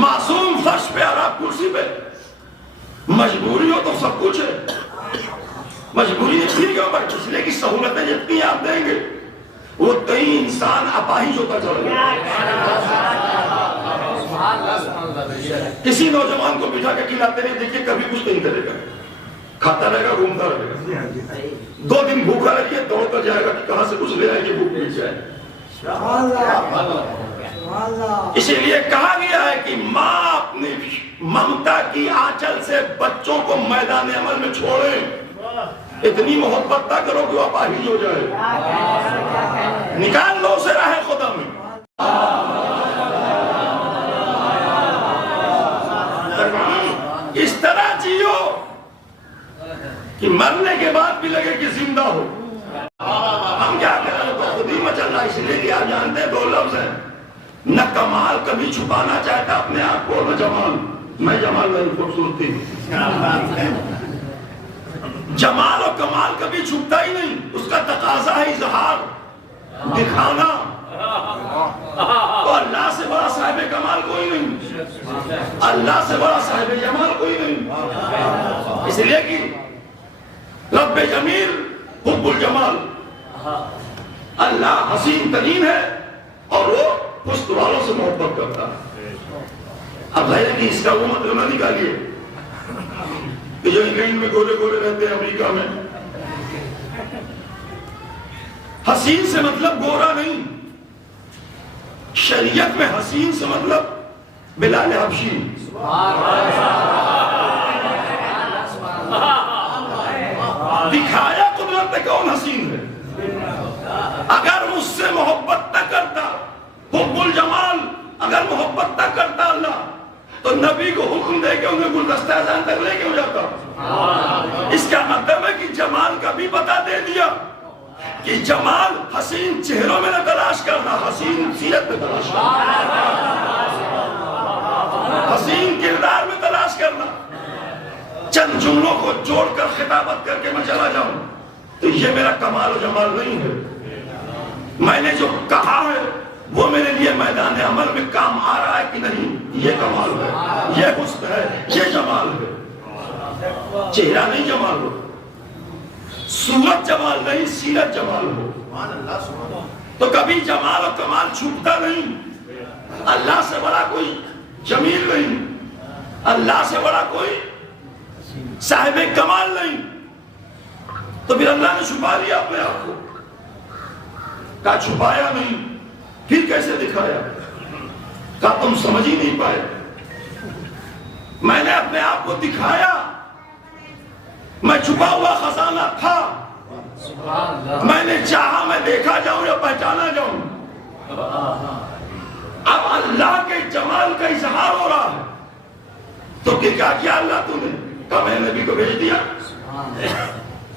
معصوم فرش پہ اور آپ کرسی پہ، مجبوری ہو تو سب کچھ ہے، مجبوری نہیں پھر کیوں بیٹھ؟ اس لیے کہ سہولتیں جتنی آپ دیں گے وہ کئی انسان اپاہج ہوتا چل گا۔ کسی نوجوان کو بٹھا کے کھلاتے نہیں دیکھیے کبھی کچھ نہیں کرے گا، کھاتا رہے گا، گھومتا رہے گا، 2 دن بھوکا رہیے دوڑ کر جائے گا کہ کہاں سے کچھ لے آئے کہ بھوک مٹ جائے۔ اسی لیے کہا گیا ہے کہ ماں اپنی ممتا کی آنچل سے بچوں کو میدان عمل میں چھوڑے، اتنی محبت نہ کرو کہ وہ اپاہج ہو جائے، نکال لو اسے راہ خدا میں۔ اس طرح جیو کہ مرنے کے بعد بھی لگے کہ زندہ ہو۔ ہم کیا کریں تو خود ہی مچلنا، اس لیے کہ آپ جانتے ہیں 2 لفظ ہیں، نہ کمال کبھی چھپانا چاہتا اپنے آپ کو، نہ جمال۔ میں جمال نہیں، خوبصورتی۔ جمال اور کمال کبھی چھپتا ہی نہیں، اس کا تقاضا ہے اظہار، دکھانا۔ تو اللہ سے بڑا صاحب کمال کوئی نہیں، اللہ سے بڑا صاحب جمال کوئی نہیں۔ اس لیے کہ رب جمیل حب الجمال، اللہ حسین ترین ہے اور وہ پشت والوں سے محبت کرتا ہے۔ اب ظاہر ہے کہ اس کا وہ مطلب نہ نکالیے کہ جو انگلینڈ میں گورے گورے رہتے ہیں، امریکہ میں، حسین سے مطلب گورا نہیں، شریعت میں حسین سے مطلب بلال حبشی۔ دکھایا قدرت نے کون حسین ہے، اگر مجھ سے محبت نہ کرتا، حب الجمال اگر محبت نہ کرتا اللہ تو نبی کو حکم دے کے انہیں گلدستہ اذان تک لے کے ہو جاتا۔ اس کا مطلب ہے کہ جمال کا بھی پتہ دے دیا کہ جمال حسین چہروں میں نہ تلاش کرنا، حسین سیرت میں تلاش کرنا، حسین کردار میں تلاش کرنا۔ چند جملوں کو جوڑ کر خطابت کر کے میں چلا جاؤں تو یہ میرا کمال و جمال نہیں ہے، میں نے جو کہا ہے وہ میرے لیے میدان عمل میں کام آ رہا ہے کہ نہیں، یہ کمال ہے، یہ حسن ہے، یہ جمال ہے۔ چہرہ نہیں جمال ہو، صورت جمال نہیں، سیرت جمال ہو، تو کبھی جمال و کمال چھپتا نہیں۔ اللہ سے بڑا کوئی جمیل نہیں، اللہ سے بڑا کوئی صاحب کمال نہیں، تو پھر اللہ نے چھپا لیا اپنے آپ کو، کہا چھپایا نہیں، پھر کیسے دکھایا؟ کہا تم سمجھ ہی نہیں پائے، میں نے اپنے آپ کو دکھایا، میں چھپا ہوا خزانہ تھا، میں نے چاہا میں دیکھا جاؤں یا پہچانا جاؤں۔ اب اللہ کے جمال کا اظہار ہو رہا ہے تو کیا کیا اللہ تو نے؟ کہا میں نے نبی کو بھیج دیا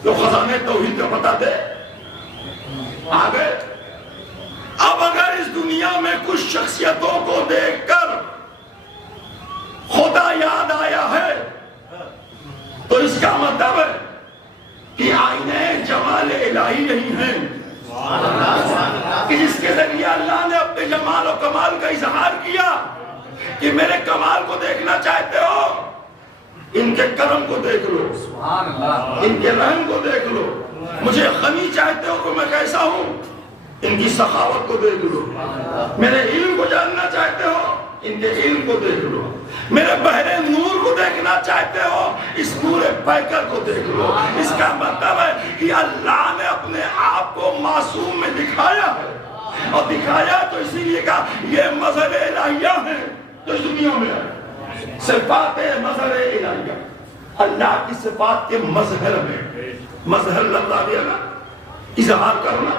جو خزانے توحید کا پتہ دے، آگے۔ اب اگر اس دنیا میں کچھ شخصیتوں کو دیکھ کر خدا یاد آیا ہے تو اس کا مطلب ہے کہ آئینے جمال الہی نہیں ہیں، کہ جس کے ذریعے اللہ نے اپنے جمال و کمال کا اظہار کیا کہ میرے کمال کو دیکھنا چاہتے ہو، ان کے کرم کو دیکھ لو، ان کے رحم کو دیکھ لو، مجھے غنی چاہتے ہو کہ میں کیسا ہوں، ان کی سخاوت کو دیکھ لو، میرے علم کو جاننا چاہتے ہو، ان کے علم کو دیکھ لو، میرے بحر نور کو دیکھنا چاہتے ہو، اس نور پیکر کو دیکھ لو۔ اس کا مطلب ہے کہ اللہ نے اپنے آپ کو معصوم میں دکھایا ہے، اور دکھایا تو اسی لیے کہا یہ مظہر الہیہ ہے جو اس دنیا میں ہے، صفات مظہر الہیہ، اللہ کی صفات کے مظہر میں، مظہر لفظ دیا نا، اظہار کرنا،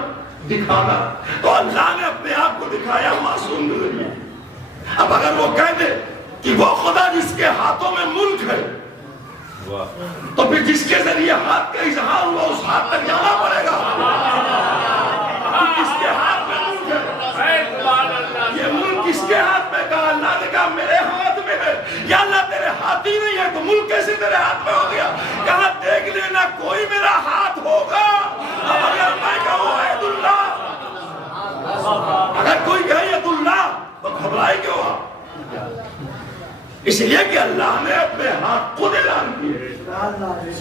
دکھانا، تو اللہ نے اپنے آپ کو دکھایا معصوم کے ذریعے۔ اب اگر وہ کہہ دے کہ وہ خدا جس کے ہاتھوں میں ملک ہے تو پھر جس کے ذریعے ہاتھ کا اظہار ہوا اس ہاتھ تک جانا پڑے گا، جس کے ہاتھ میں ملک ہے، یہ ملک ملک کیسے تیرے ہاتھ میں ہو گیا؟ کہا دیکھ لینا کوئی میرا ہاتھ ہوگا، اگر میں کہوں عید اللہ، اگر کوئی کہے ید اللہ تو گھبرائے کیوں آپ؟ اس لیے کہ اللہ نے اپنے ہاتھ خود اعلان کیے،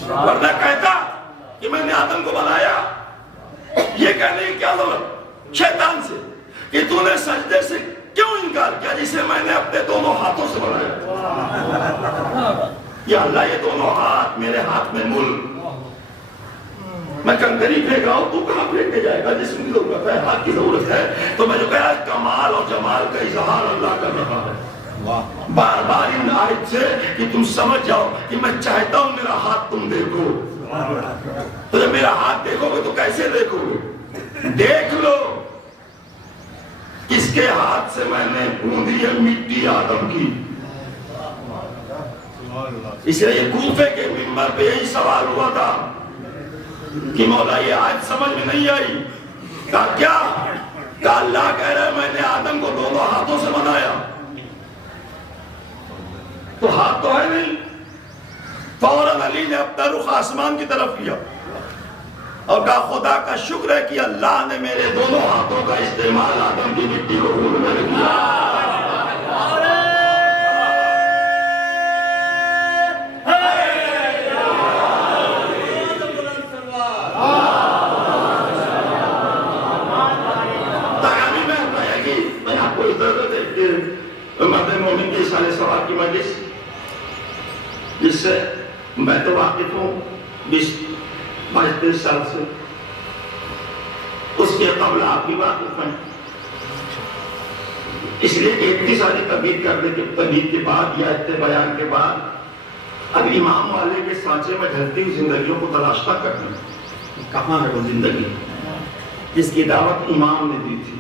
ورنہ کہتا کہ میں نے آدم کو بنایا، یہ کہنے کی کیا ضرورت شیطان سے کہ تو نے سجدے سے کیوں انکار کیا جسے میں نے اپنے دونوں ہاتھوں سے بنایا؟ یا اللہ یہ دونوں ہاتھ میرے ہاتھ میں مل، میں کنکری پھینک رہا ہوں، تو کہاں پھینکے جائے گا؟ جسم کی ضرورت ہے، ہاتھ کی ضرورت ہے، تو میں جو کہہ رہا کمال اور جمال کا اظہار اللہ کر رہا ہے بار بار ان آیت سے کہ تم سمجھ جاؤ کہ میں چاہتا ہوں میرا ہاتھ تم دیکھو، تو جب میرا ہاتھ دیکھو گے تو کیسے دیکھو گے؟ دیکھ لو کس کے ہاتھ سے میں نے گوندھی ہے مٹی آدم کی۔ اس لیے کوفے کے منبر پہ یہی سوال ہوا تھا کہ مولا یہ آیت سمجھ میں نہیں آئی، کہا کیا؟ کہا اللہ کہہ رہا ہے میں نے آدم کو دونوں ہاتھوں سے بنایا، تو ہاتھ تو ہے نہیں۔ فوراً علی نے اپنا رخ آسمان کی طرف کیا اور کہا خدا کا شکر ہے کہ اللہ نے میرے دونوں ہاتھوں کا استعمال آدم کی مٹی کو گھولنے میں کیا۔ میں آپ کو ضرورت ہے کہ مرد مومن کے سارے سوال کی مجلس جس سے میں تو واقف ہوں 22-23 سال سے، اس کے قبل آپ بھی واقف ہیں، اس لیے کہ اتنی ساری تبدیل کے بعد یا اتنے بیان کے بعد اب امام والے کے سانچے میں ڈھلتی ہوئی زندگیوں کو تلاشتا کرنا، کہاں ہے وہ زندگی جس کی دعوت امام نے دی تھی؟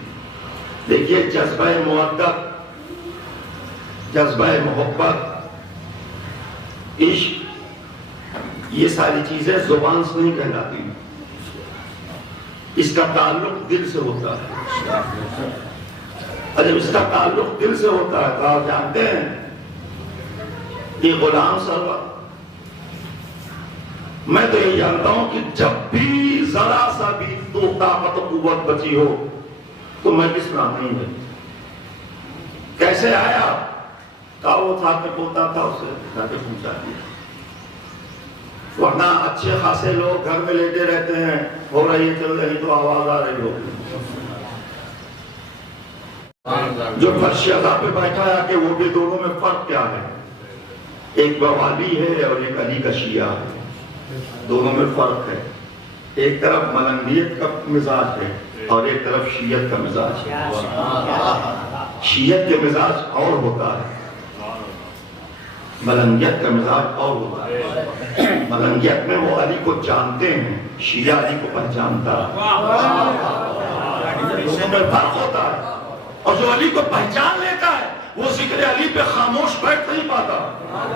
دیکھیے جذبہ مودت، جذبہ محبت، عشق، یہ ساری چیزیں زبان سے نہیں کہلاتی، اس کا تعلق دل سے ہوتا ہے، اور جب اس کا تعلق دل سے ہوتا ہے تو آپ جانتے ہیں کہ غلام سرور، میں تو یہ جانتا ہوں کہ جب بھی ذرا سا بھی تو طاقت و قوت بچی ہو تو میں کس طرح نہیں ہے، کیسے آیا؟ کہا وہ تھا کہ بولتا تھا اسے جا کے پہنچا دیا، ورنہ اچھے خاصے لوگ گھر میں لیٹے رہتے ہیں، ہو رہی ہے چل رہی تو آواز آ رہی ہو، جو فرش عطا پہ بیٹھا ہے کہ وہ بھی دونوں میں فرق کیا ہے؟ ایک بوالی ہے اور ایک علی کا شیعہ ہے، دونوں میں فرق ہے، ایک طرف ملنگیت کا مزاج ہے اور ایک طرف شیعت کا مزاج ہے، شیعت کے مزاج اور ہوتا ہے، ملنگیت کا مزاج اور ہوتا ہے، ملنگیت میں وہ علی کو جانتے ہیں، شیعہ علی کو پہچانتا ہے، دونوں میں فرق ہوتا ہے، اور جو علی کو پہچان لیتا ہے وہ ذکر علی پہ خاموش بیٹھ نہیں پاتا،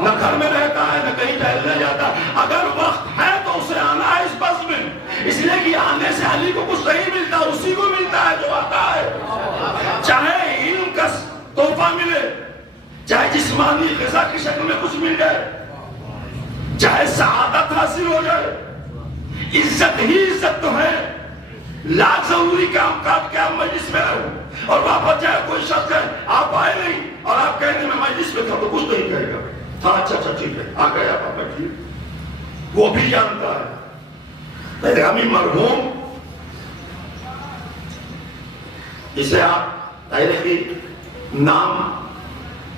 نہ گھر میں رہتا ہے نہ کہیں ٹہلنے جاتا، اگر وقت ہے تو اسے آنا ہے اس بس میں، اس لیے کہ آنے سے علی کو کچھ نہیں ملتا، اسی کو ملتا ہے جو آتا ہے، چاہے علم کا تحفہ ملے، چاہے جسمانی غذا کی شکل میں کچھ مل جائے، چاہے سعادت حاصل ہو جائے، عزت ہی عزت تو ہے، لاکھ ضروری کام کاٹ کے آپ مجلس میں رہو اور واپس جائے کوئی شخص ہے آپ آئے نہیں اور آپ کہنے میں مجلس میں تھا تو کچھ نہیں کہے گا، ہاں اچھا ٹھیک ہے آ گئے آپ بیٹھیے، وہ بھی جانتا ہے۔ پیغامی مرحوم جسے آپ تاریخی نام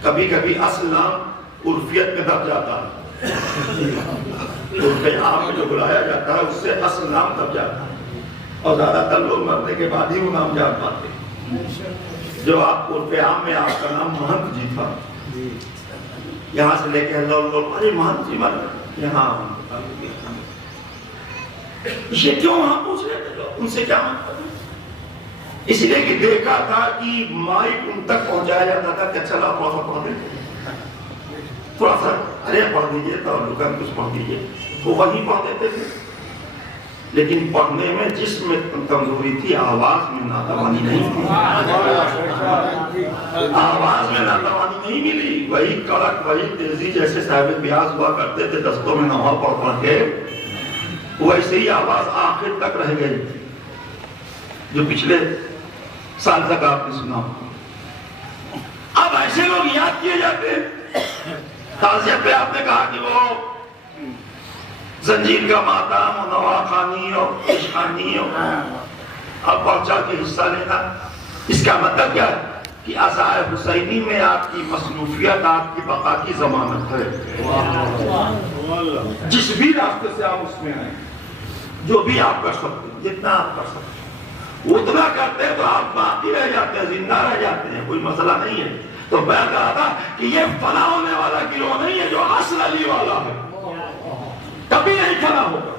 کبھی کبھی اصل نام عرفیت میں دب جاتا ہے، عرف عام میں جو بلایا جاتا ہے اس سے اصل نام دب جاتا ہے، اور زیادہ تر لوگ مرنے کے بعد ہی وہ نام جان پاتے ہیں۔ جو آپ عرف عام میں آپ کا نام مہنت جی تھا، یہاں سے لے کے اللہ ارے مہنت جی مر یہاں، یہ کیوں وہاں پوچھ رہے تھے لوگ، ان سے کیا مطلب؟ اس لیے کہ دیکھا تھا کہ مائک ان تک پہنچایا جاتا تھا کہ چلا تھوڑا سا پڑھ دیتے، تھوڑا سا ارے پڑھ دیجیے تو لکن کچھ پڑھ دیجیے، وہ وہیں پڑھ دیتے تھے، لیکن پڑھنے میں جسم میں کمزوری تھی، آواز میں ناتوانی نہیں تھی، آواز میں ناتوانی نہیں ملی، وہی کڑک وہی تیزی جیسے صاحب بیاض ہوا کرتے تھے دستوں میں نوا پڑھ پڑھ کے، ویسے ہی آواز آخر تک رہ گئی جو پچھلے سال تک آپ نے سنا۔ اب ایسے لوگ یاد کیے جاتے ہیں۔ تعزیت پہ آپ نے کہا کہ وہ زنجیر کا ماتم اور نوا خوانی اور عشقانی اب پہنچا کے حصہ لینا، اس کا مطلب کیا ہے کہ عزائے حسینی میں آپ کی مصروفیت آپ کی بقا کی ضمانت ہے۔ جس بھی راستے سے آپ اس میں آئیں، جو بھی آپ کر سکتے ہیں، جتنا آپ کر سکتے ہیں اتنا کرتے ہیں تو آپ باقی رہ جاتے ہیں، زندہ رہ جاتے ہیں، کوئی مسئلہ نہیں ہے۔ تو میں کہا تھا کہ یہ فنا ہونے والا گروہ نہیں ہے جو اصل علی والا ہے، کبھی نہیں فنا ہوگا،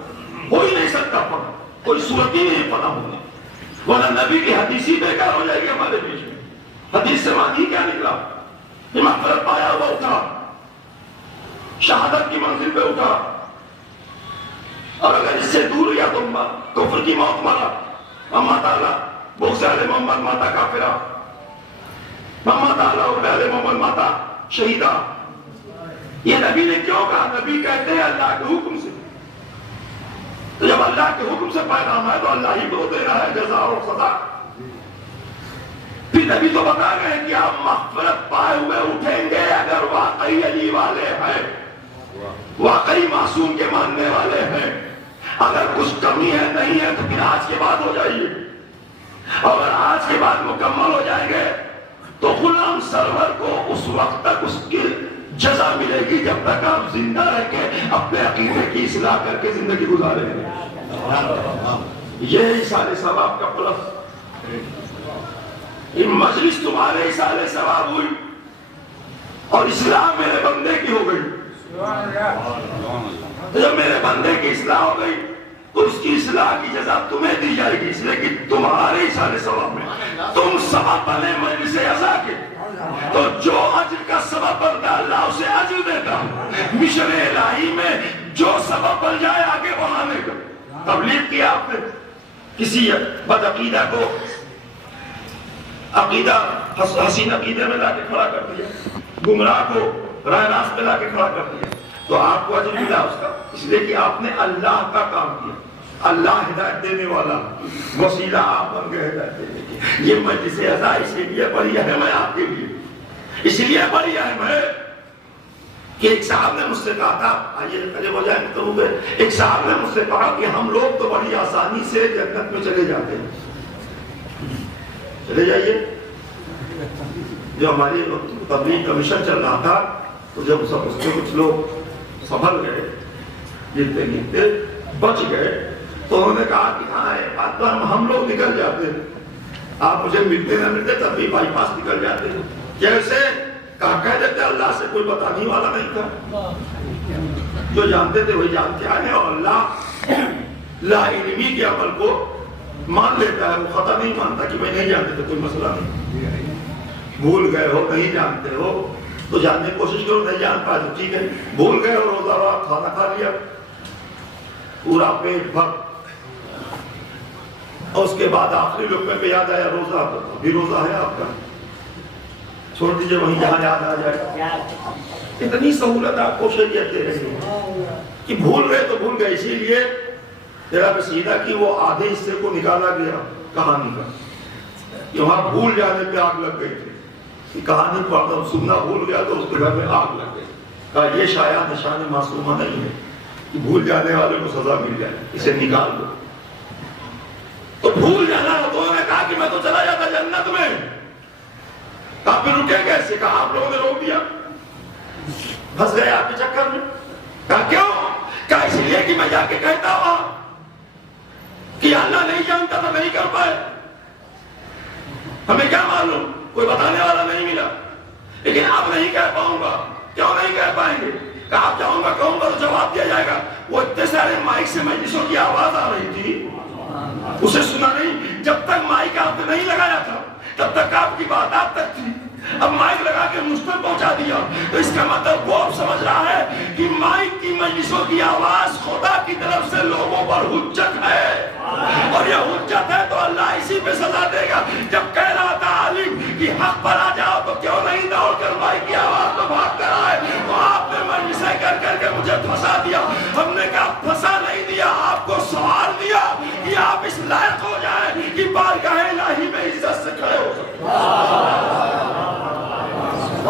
ہو ہی نہیں سکتا فنا، کوئی صورت ہی نہیں فنا ہوگا، ورنہ نبی کی حدیث ہی بیکار ہو جائے گی ہمارے بیچ میں۔ حدیث سے معنی کیا نکلا؟ مغفرت پایا ہوا اٹھا، شہادت کی منزل پہ اٹھا، اور اگر اس سے دور یا تم کفر کی موت مرا، اما تعالیٰ بغض اہل محمد ماتا کافرہ، اما تعالیٰ اور اہل محمد ماتا شہیدہ۔ یہ نبی نے کیوں کہا؟ نبی کہتے ہیں اللہ کے حکم سے، تو جب اللہ کے حکم سے پیغام ہے تو اللہ ہی کو دے رہا ہے جزا اور سزا۔ پھر نبی تو بتا گئے کہ آپ مغفرت پائے ہوئے اٹھیں گے اگر واقعی علی والے ہیں، واقعی معصوم کے ماننے والے ہیں۔ اگر کچھ کمی ہے نہیں ہے تو پھر آج کے بعد ہو جائیے، اگر آج کے بعد مکمل ہو جائیں گے تو غلام سرور کو اس وقت تک اس کی جزا ملے گی جب تک آپ زندہ رہ کے اپنے عقیدے کی اصلاح کر کے زندگی گزاریں گے۔ یہ اصالِ ثواب کا پلس، یہ مجلس تمہارے اصالِ ثواب ہوئی اور اصلاح میرے بندے کی ہو گئی۔ جب میرے بندے کی اصلاح ہو گئی تو اس کی اصلاح کی جزا تمہیں دی جائے گی، اس لیے کہ تمہارے اصالِ ثواب میں تم سبب بنے مجلس عزا کے، تو جو اجر کا سبب بنتا اللہ اسے اجر دیتا۔ مشن الہی میں جو سبب بن جائے آگے بڑھانے کا۔ تبلیغ کیا آپ نے، کسی بد عقیدہ کو عقیدہ حسین عقیدے میں لا کے کھڑا کر دیا، گمراہ کو راہ راست میں لا کے کھڑا کر دیا، تو آپ کو اجر ملا اس کا، اس لیے کہ آپ نے اللہ کا کام کیا۔ اللہ ہدایت دینے والا، وسیلہ آپ بن گئے ہدایت دینے کے۔ یہ مجلس عزا اسی لیے بڑی اہم ہے آپ کے لیے، اس لیے بڑی اہم ہے کہ ایک صاحب نے مجھ سے کہا تھا، آئیے قریب ہو جائیں تو ایک صاحب نے مجھ سے کہا کہ ہم لوگ تو بڑی آسانی سے جنت میں چلے جاتے ہیں۔ چلے جائیے۔ جو ہماری تبلیغ کا مشن چل رہا تھا تو جب اس میں کچھ لوگ سنبھل گئے، گرتے گرتے بچ گئے، تو انہوں نے کہا کہ ہاں بات تو ہم لوگ نکل جاتے ہیں، آپ مجھے ملتے نہ ملتے تب بھی بائی پاس نکل جاتے ہیں۔ جیسے کہہ دیتے اللہ سے کوئی بتانے والا نہیں تھا، جو جانتے تھے وہی جانتے آئے، اور اللہ لا علمی کے عمل کو مان لیتا ہے، وہ خطا نہیں مانتا کہ میں نہیں جانتے تو کوئی مسئلہ نہیں۔ بھول گئے ہو، نہیں جانتے ہو تو جاننے کی کوشش کرو، نہیں جان پائے تو ٹھیک ہے۔ بھول گئے ہو، روزہ رہا، کھانا کھا لیا پورا پیٹ بھر، اور اس کے بعد آخری لقمے پہ یاد آیا روزہ، ابھی روزہ ہے آپ کا، چھوڑ دیجئے وہیں جہاں یاد آ جائے۔ اتنی سہولت آپ کو شریعت دے رہی ہے کہ بھول گئے تو بھول گئے، اسی لیے تیرا بسیدہ کی وہ آدھے حصے کو نکالا گیا کہانی کا، کہ وہاں بھول جانے پہ آگ لگ گئی تھی، کہانی پڑھتا سننا بھول گیا تو اس کے گھر میں آگ لگ گئی۔ کہا یہ شاید نشان معصومہ نہیں ہے کہ بھول جانے والے کو سزا مل جائے، اسے نکال دو۔ تو بھول جانا، تو انہوں نے کہا کہ میں تو چلا جاتا جنت میں، کہا پھر رکے کیسے؟ کہا آپ لوگوں نے روک دیا، پھنس گئے آپ کے چکر میں۔ کہا کیوں؟ کہا اس لیے کہ میں جا کے کہتا ہوں کہ اللہ نہیں جانتا تھا، نہیں کر پائے، ہمیں کیا معلوم، کوئی بتانے والا نہیں ملا، لیکن اب نہیں کہہ پاؤں گا۔ کیوں نہیں کہہ پائیں گے؟ کہا آپ چاہوں گا کہوں گا تو جواب دیا جائے گا۔ وہ اتنے سارے مائک سے مجلسوں کی آواز آ رہی تھی، اسے سنا نہیں، جب تک مائک آپ نے نہیں لگایا تھا تب تک آپ کی بات آپ تک تھی، اب مائک لگا کے مجھ تک پہنچا دیا، تو اس کا مطلب وہ اب سمجھ رہا ہے کہ مائک کی مجلسوں کی آواز خدا کی طرف سے لوگوں پر حجت ہے۔ عزت سے کھڑے ہو سکتے ہیں.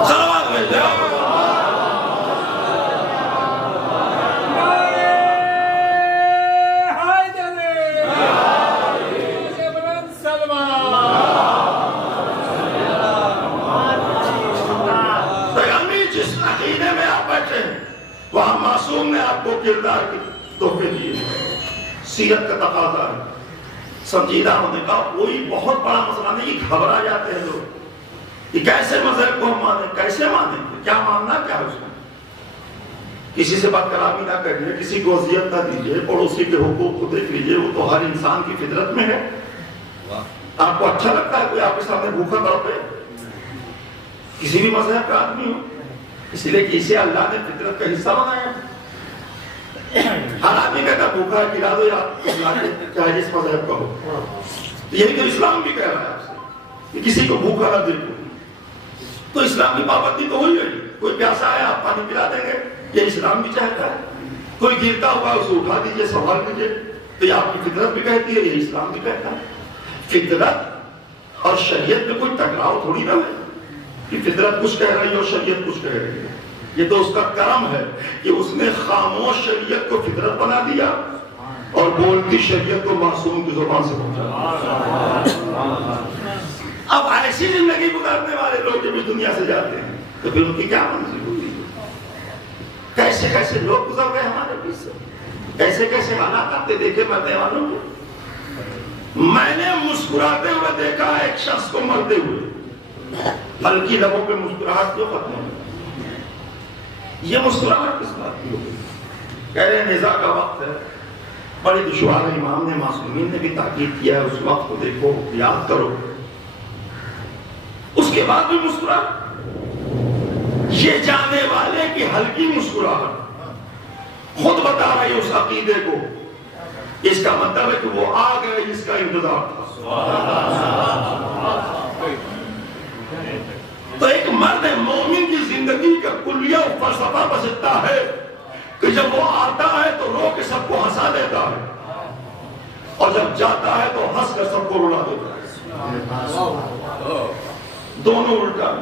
صلوات بھیجیں. وہاں معصوم نے آپ کو کردار کے تحفے دیے. سیرت کا تقاضا ہے سنجیدہ ہونے کا. کوئی بہت بڑا مسئلہ نہیں. گھبرا جاتے ہیں لوگ کہ کیسے مذہب کو ہم مانیں, کیسے مانیں, کیا ماننا کیا ہے اس میں. کسی سے بات کلامی نہ کریے, کسی کو اذیت نہ دیجیے, پڑوسی کے حقوق کو دیکھ لیجیے, وہ تو ہر انسان کی فطرت میں ہے. آپ کو اچھا لگتا ہے کوئی آپ کے سامنے بھوکا تڑپے, کسی بھی مذہب کا آدمی ہو, اس لیے کہ اسے اللہ نے فطرت کا حصہ بنایا. ہر آدمی کہتا بھوکا ہے کھلا دو یا چاہے جس مذہب کا ہو. یہی تو اسلام بھی کہہ رہا ہے آپ سے کہ کسی کو بھوکا نہ دیکھو. تو اسلام کی پابندی تو ہوئی ہے. کوئی پیاسا ہے آپ پانی پلا دیں گے, یہ اسلام بھی چاہتا ہے. کوئی گرتا ہوا ہے اسے اٹھا دیجئے, سنبھال دیجئے, تو یہ آپ کی فطرت بھی کہتی ہے, یہ اسلام بھی کہتا ہے. فطرت اور شریعت میں کوئی ٹکراؤ تھوڑی نہ ہے کہ فطرت کچھ کہہ رہی ہے اور شریعت کچھ کہہ رہی ہے. یہ تو اس کا کرم ہے کہ اس نے خاموش شریعت کو فطرت بنا دیا اور بولتی شریعت کو معصوم کی زبان سے پہنچا. اب ایسی زندگی گزارنے والے لوگ جب اس دنیا سے جاتے ہیں تو پھر ان کی کیا منزل ہوئی. کیسے کیسے لوگ گزر گئے ہمارے بیچ سے, کیسے کیسے حالات آتے دیکھے مرنے والوں کو. میں نے مسکراتے ہوئے دیکھا ایک شخص کو مرتے ہوئے. ہلکی لبوں پہ مسکراہٹ کیوں ختم ہو؟ یہ مسکراہٹ کس بات کی ہوگی؟ کہہ رہے ہیں نزاع کا وقت ہے, بڑی دشوار ہے. امام نے معصومین نے بھی تاکید کیا ہے اس وقت کو دیکھو, یاد کرو. اس کے بعد بھی مسکراہٹ. یہ جانے والے کی ہلکی مسکراہٹ خود بتا رہی اس عقیدے کو. اس کا مطلب ہے کہ وہ آ گئے جس کا انتظار تھا. تو ایک مرد مومن کی زندگی کا کلیہ و فلسفہ بستا ہے کہ جب وہ آتا ہے تو رو کے سب کو ہنسا دیتا ہے, اور جب جاتا ہے تو ہنس کر سب کو رلا دیتا ہے. دونوں الٹا.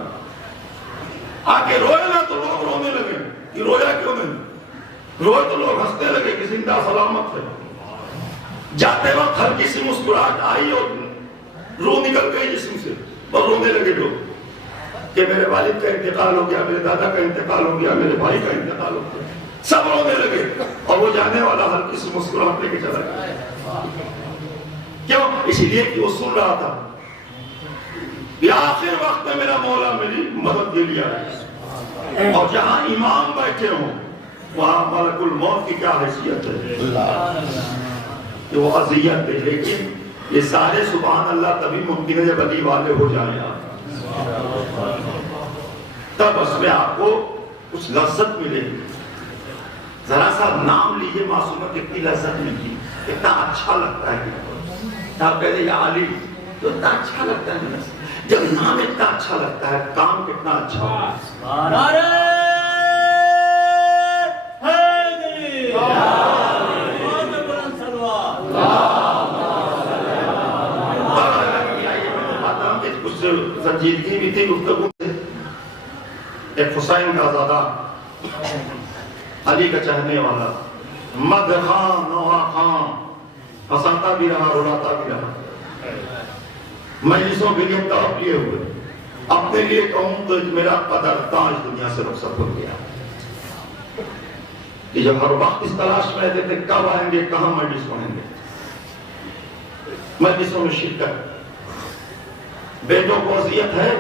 آ کے روئے نا تو لوگ رونے لگے کہ رویا کیوں نہیں, روئے تو لوگ ہنسنے لگے کہ زندہ سلامت ہے. جاتے وقت ہلکی سی مسکراہٹ آئی اور رو نکل گئی جسم سے, اور رونے لگے لوگ کہ میرے والد کا انتقال ہو گیا, میرے دادا کا انتقال ہو گیا, میرے بھائی کا انتقال ہو گیا. سب رونے لگے اور وہ جانے والا ہلکی سی مسکراہٹ لے کے چلا گیا. کیوں؟ اس لیے کہ وہ سن رہا تھا کہ آخر وقت میں میرا مولا میری مدد کے لیے آئے. اور جہاں امام بیٹھے ہوں وہاں ملک الموت کی کیا حیثیت ہے کہ وہ اذیت دے. لیکن یہ سارے سبحان اللہ تبھی ممکن ہے جب علی والے ہو جائیں آپ, تب اس میں آپ کو کچھ لذت ملے گی. ذرا سا نام لیجئے معصومہ, کتنی لذت ملتی, کتنا اچھا لگتا ہے. آپ کہتے ہیں یا علی تو اتنا اچھا لگتا ہے. جب نام اتنا اچھا لگتا ہے کام کتنا اچھا ہوتا ہے. سنجیدگی بھی تھی گفتگو سے. ایک حسین کا زادہ, علی کا چاہنے والا, مد خان نوحہ خان, ہنساتا بھی رہا رلاتا بھی رہا. مجلسوں کے لیے طرف لیے ہوئے, اپنے لیے کہوں تو میرا قدردان اس دنیا سے رخصت ہو گیا. کہ جب ہر وقت اس تلاش میں رہتے تھے کب آئیں گے, کہاں مجلس پڑھیں گے. مجلسوں میں شرکت. بیٹوں کو اذیت ہے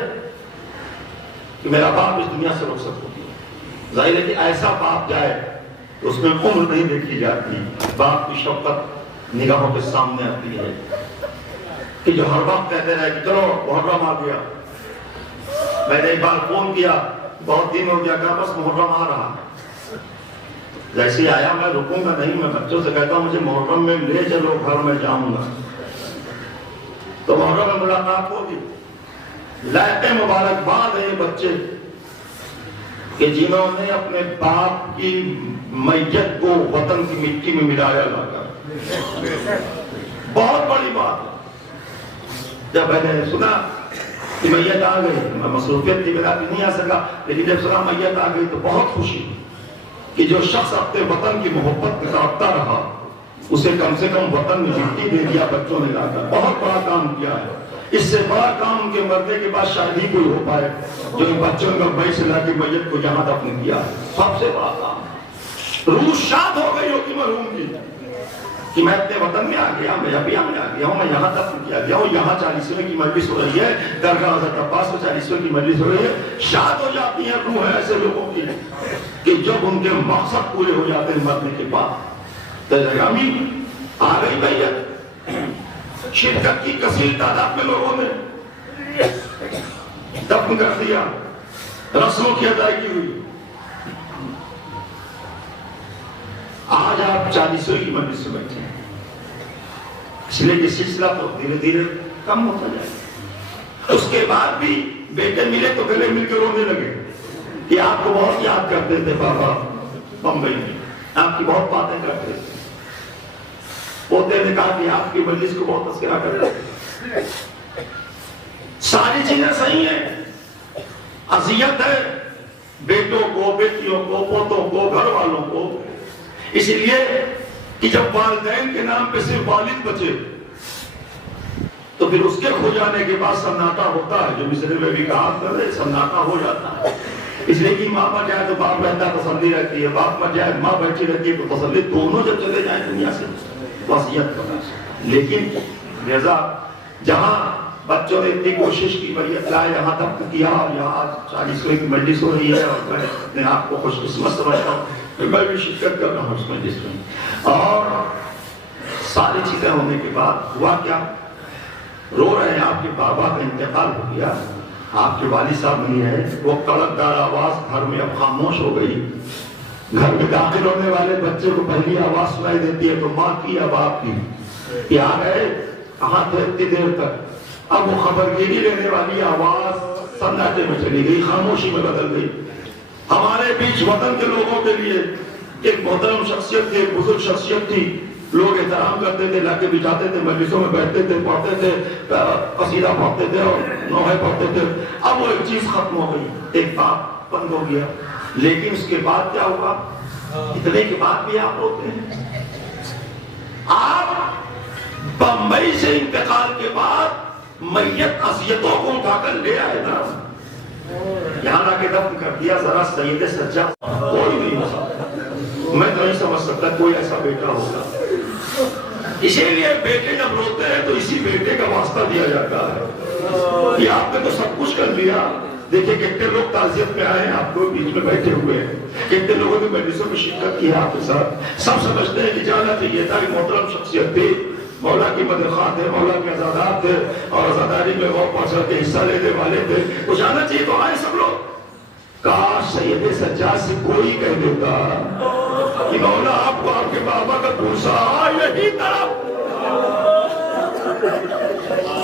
کہ میرا باپ اس دنیا سے رخصت ہو گیا. ظاہر ہے کہ ایسا باپ جائے تو اس میں عمر نہیں دیکھی جاتی. باپ کی شفقت نگاہوں کے سامنے آتی ہے کہ جو ہر وقت کہتے رہے کہ چلو محرم آ گیا. میں نے ایک بار فون کیا, بہت دن ہو گیا, کہا بس محرم آ رہا ہے. جیسے آیا میں رکوں گا نہیں, میں بچوں سے کہتا ہوں مجھے محرم میں لے چلو, گھر میں جاؤں گا. تو محرم میں ملاقات ہوگی. لائق مبارکباد ہے یہ بچے کہ جنہوں نے اپنے باپ کی میت کو وطن کی مٹی میں ملایا لا کر. بہت بڑی بات ہے. جب میں نے سنا کہ میت آ گئی، میں مصروفیت کی بنا پہ نہیں آ سکا، لیکن جب سنا میت آ گئی تو بہت خوشی کہ جو شخص اپنے وطن کی محبت کرتا رہا اسے کم سے کم وطن میں مٹی دے دیا بچوں نے لا کر، بہت بڑا کام کیا ہے۔ اس سے بڑا کام ان کے مرنے کے بعد شاید ہی کوئی ہو پائے جو ان بچوں کا مئی سے لا کے میت کو یہاں دفن کیا، سب سے بڑا کام۔ روح شاد ہو گئی ہوگی مرحوم کی کہ میں اپنے وطن میں آ گیا، میں ابھی آ گیا ہوں، میں یہاں تک کیا گیا ہوں، یہاں 40ویں کی مجلس ہو رہی ہے، درگاہ حضرت عباس میں 40ویں کی مجلس ہو رہی ہے۔ شاد ہو جاتی ہیں روح ایسے لوگوں کی کہ جب ان کے مقصد پورے ہو جاتے ہیں مرنے کے بعد۔ تجربی آ گئی میت، شرکت کی کثیر تعداد میں لوگوں نے دفن کر دیا، رسموں کی ادائیگی ہوئی۔ آج آپ 40ویں کی مجلس سے بیٹھے ہیں، اس لیے یہ سلسلہ تو دھیرے دھیرے کم ہوتا جائے۔ اس کے بعد بھی بیٹے ملے تو گلے مل کے رونے لگے کہ آپ کو بہت یاد کرتے تھے بابا بمبئی میں، آپ کی بہت باتیں کرتے تھے۔ پوتے نے کہا کہ آپ کی مجلس کو بہت تذکرہ کرتے تھے۔ ساری چیزیں صحیح ہیں، اذیت ہے بیٹوں کو، بیٹیوں کو، پوتوں کو، گھر والوں کو، اس لیے کہ جب والدین کے نام پہ صرف والد بچے تو پھر اس کے کھو جانے کے بعد سناٹا ہوتا ہے، جو مصر میں بھی کہا کر رہے سناٹا ہو جاتا ہے۔ اس لیے کہ ماں مر جائے تو باپ رہتا تسلی رہتی ہے، باپ مر جائے ماں بیٹھی رہتی ہے تو تسلی، دونوں جب چلے جائیں دنیا سے وصیت کرنا۔ لیکن رضا جہاں بچوں نے اتنی کوشش کی میت لائے یہاں تک کیا، اور یہاں 40ویں کی مجلس ہو رہی ہے اور میں اپنے آپ کو خوش قسمت سمجھتا ہوں کہ میں بھی شرکت کر رہا ہوں اس مجلس میں۔ اور ساری چیزیں ہونے کے بعد ہوا کیا، رو رہے ہیں، آپ کے بابا کا انتقال ہو گیا، آپ کے والد صاحب نہیں ہے، وہ کڑکدار آواز گھر میں اب خاموش ہو گئی۔ گھر میں داخل ہونے والے بچے کو پہلی آواز سنائی دیتی ہے تو ماں کی اب آپ کی کہ آ گئے، کہاں تھے اتنی دیر تک؟ اب وہ خبرگیری لینے والی آواز سناٹے میں چلی گئی، خاموشی میں بدل گئی۔ ہمارے بیچ وطن کے لوگوں کے لیے ایک محترم شخصیت تھی، ایک بزرگ شخصیت تھی، لوگ احترام کرتے تھے، لا کے بچھاتے تھے، مجلسوں میں بیٹھتے تھے، پڑھتے تھے، قصیدہ پڑھتے تھے اور نوحے پڑھتے تھے۔ اب وہ ایک چیز ختم ہو گئی، ایک بات بند ہو گیا۔ لیکن اس کے بعد کیا ہوا، اتنے کے بعد بھی آپ روتے ہیں۔ آپ بمبئی سے انتقال کے بعد میت اذیتوں کو اٹھا کر لے آئے نا، یہاں لا کے دفن کر دیا۔ ذرا سید سجاد کوئی نہیں ہو سکتا، میں تو نہیں سمجھ سکتا کوئی ایسا بیٹا ہوگا۔ اسی لیے بیٹے جب روتے ہیں تو اسی بیٹے کا واسطہ دیا جاتا ہے کہ آپ نے تو سب کچھ کر لیا۔ دیکھیں کتنے لوگ تعزیت میں آئے ہیں، آپ کو بیچ میں بیٹھے ہوئے ہیں، کتنے لوگوں نے مجلسوں میں شرکت کی ہے آپ کے ساتھ۔ سب سمجھتے ہیں کہ جانا چاہیے تھا، کہ محترم شخصیت تھی، مولا کی مدرخواہ تھے، مولا کے عزادات تھے، اور عزاداری میں وہ پہنچ کے حصہ لینے والے تھے، تو جانا چاہیے تو آئے سب لوگ۔ کاش سید سجاد سے کوئی کہہ دیتا کہ مولا آپ کو آپ کے بابا کا پوسا یہی طرف،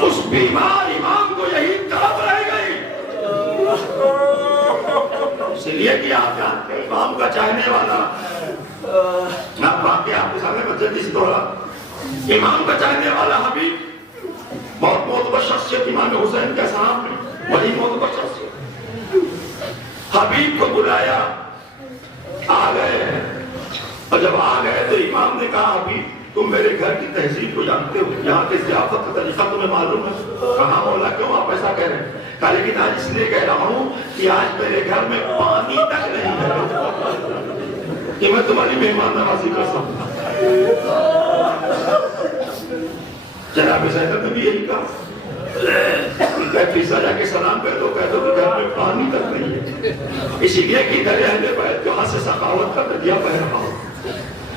اس بیمار امام کو یہی طرف رہ گئی۔ اس لیے کہ آپ جانتے ہیں امام کا چاہنے والا، آپ واقعی آپ کے سامنے بچے جس طرح امام کا چاہنے والا حبیب، بہت معتبر شخصیت امام حسین کے صاحب میں، وہی معتبر شخصیت، حبیب کو بلایا، آ گئے، اور جب آ گئے تو امام نے کہا حبیب تم میرے گھر کی تہذیب کو جانتے ہو، یہاں کے ضیافت کا طریقہ تمہیں معلوم ہے؟ کہاں مولا کیوں آپ ایسا کہہ رہے ہیں؟ کہا لیکن آج اس لیے کہہ رہا ہوں کہ آج میرے گھر میں پانی تک نہیں ہے کہ میں تمہاری مہمان نوازی کر سکتا۔ جناب زینب نے بھی یہی کہا، فیصلہ جا کے سلام کہہ دو کہ گھر میں پانی تک نہیں ہے، اسی لیے کہ در اہل بیت جہاں سے سخاوت کا دریا بہ رہا ہو،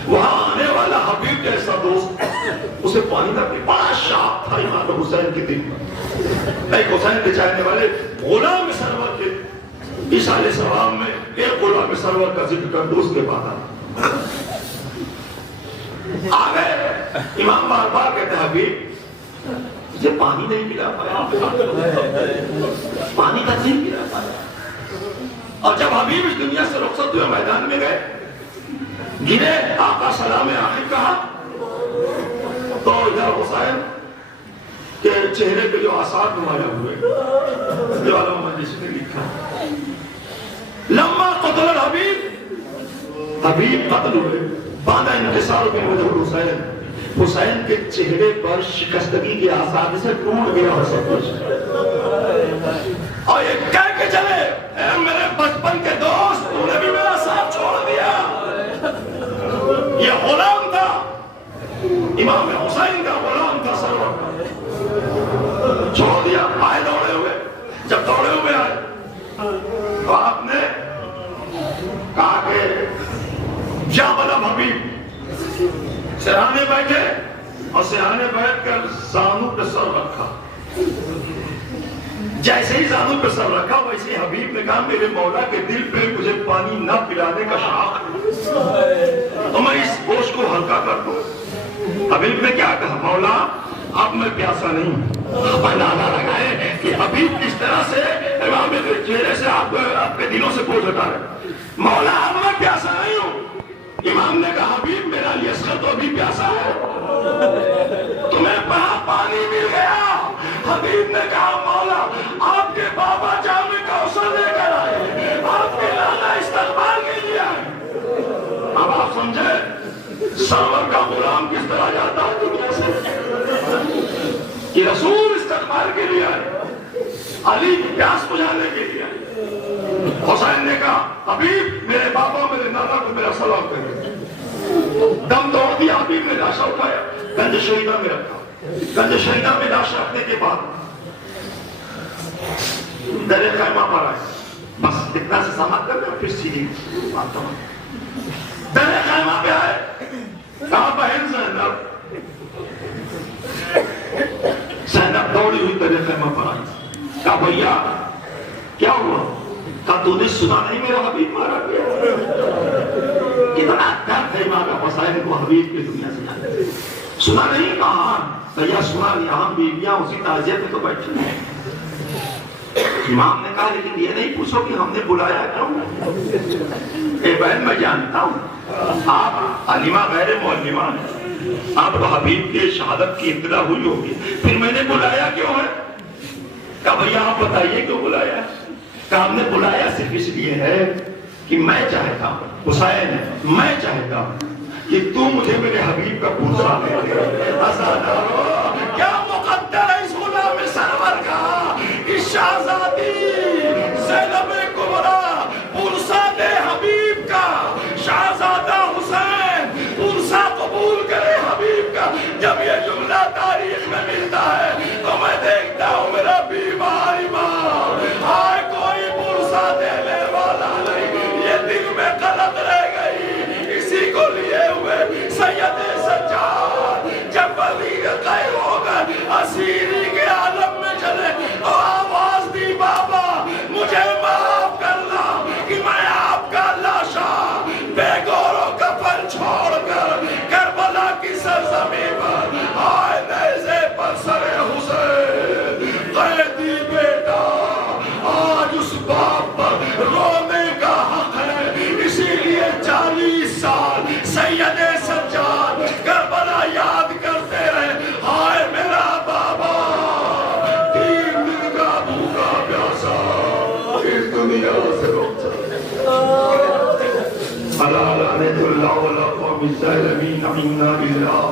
وہاں آنے والا حبیب جیسا دوست اسے پانی تک نہیں۔ بڑا شاق تھا امام حسین کے دل پر۔ ایک حسین کے چاہنے والے غلام سرور کے اشارے ثواب میں ایک غلام سرور کا ذکر کر دو، اس کے بعد آ گئے۔ امام بار بار کہتے ہیں حبیب مجھے پانی نہیں ملا پایا، پانی تک نہیں ملا پایا۔ اور جب حبیب اس دنیا سے رخصت ہوئے میدان میں گئے، گرے، آقا سلام آخر کہا تو ادھر حسین کہ چہرے پہ جو آثار نمایاں ہوئے جو علامہ مجلسی نے لکھا لما قتل الحبیب حبیب قتل ہوئے باندھا انحصار بن وجہ حسین حسین کے چہرے پر شکستگی کے آثار سے ٹوٹ گیا اور سب کچھ اور یہ کہہ کے چلے اے میرے بچپن کے دوست تو نے بھی میرا ساتھ چھوڑ دیا یہ غلام تھا امام حسین کا غلام تھا سرور کا چھوڑ دیا آئے دوڑے ہوئے جب دوڑے ہوئے آئے تو آپ نے کہا کہ جا بلا حبیب سرحانے بیٹھے اور سرحانے بیٹھ کر زانو پہ سر رکھا جیسے ہی زانو پہ سر رکھا ویسے ہی حبیب نے کہا میرے مولا کے دل پہ مجھے پانی نہ پلانے کا شوق تو میں اس بوجھ کو ہلکا کر دوں حبیب نے کیا کہا مولا اب میں پیاسا نہیں ہوں اندازہ لگائے کہ حبیب کس طرح سے امام کے چہرے سے آپ کے دلوں سے بوجھ ہٹا رہے مولا اب میں پیاسا نہیں ہوں امام نے کہا حبیب میرا یسخر تو بھی پیاسا ہے تمہیں پانی مل گیا حبیب نے کہا مولا آپ کے بابا جام کوثر لے کر آئے آپ کے لالا استقبال کے لیے آئے اب آپ سمجھے سرور کا غلام کس طرح جاتا ہے دنیا سے کہ رسول استقبال کے لیے آئے علی پیاس بجھانے کے لیے آئے حسین نے کہا حبیب میرے بابا میرے نانا کو میرا سلام کرے دم توڑ دیا حبیب نے لاشا اٹھایا گنج شہیدہ میں رکھا گنج شہیدہ میں لاش رکھنے کے بعد در خیمہ پر آئے بس اتنا سے سماعت کر لیں پھر سیدھی بات تمام در خیمہ پہ آئے کہا بہن زینب دوڑی ہوئی در خیمہ پر آئی کہا بھیا کیا ہوا کہا تو نے سنا نہیں میرا حبیب مارا گیا کتنا درد ہے ماں کا مسائل کو حبیب کی دنیا سے جانے سنا نہیں کہا بھیا سنا یہاں بیویاں اسی تعزیت میں تو بیٹھی ہیں امام نے کہا لیکن یہ نہیں پوچھو کہ ہم نے بلایا کیوں اے بہن میں جانتا ہوں آپ علیمہ غیر معلمہ ہیں آپ کو حبیب کی شہادت کی اطلاع ہوئی ہوگی پھر میں نے بلایا کیوں ہے کہا بھیا آپ بتائیے کیوں بلایا کہا ہم نے بلایا صرف اس لیے ہے کہ میں چاہتا ہوں حسین میں چاہتا ہوں کہ تو مجھے میرے حبیب کا پورسا دے کیا مقدر ہے اس غلام سرور کا اس شہزادی زینب کبریٰ پورسا دے حبیب کا شہزادہ حسین پورسا قبول کرے حبیب کا جب یہ جملہ تاریخ میں ملتا ہے تو میں دیکھتا ہوں میرا بیمار امام آئے کوئی پورسا دینے والا نہیں یہ دل میں غلط رہ گئی اسی کو لیے ہوئے سید سجاد جب وزیر غیر ہوگا اسیری کے عالم میں چلے تو آواز دی بابا مجھے معاف کرنا کہ میں آپ کا لاشا بے گور و کفن چھوڑ کر کربلا کی سرزمین پر آئے نیزے پر سر حسین قیدی بیٹا آج اس باپ پر رونے کا حق ہے اسی لیے 40 سال سید سجاد کربلا یاد کرتے رہے ہائے میرا بابا 3 دن کا بھوکا پیاسا اس دنیا سے روتا اللہ لعنت اللہ والقوم الظالمین عنا بالله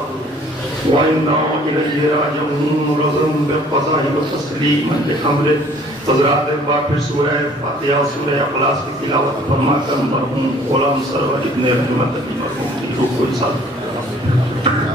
وإنا إليه راجعون رضم بالقضاء وتسليما لأمره حضرات پاک پھر سورہ فاتحہ سورہ اخلاص کی تلاوت فرما کر مرحوم غلام سرور ابن رحمت کی مرحوم کی روح کو انسان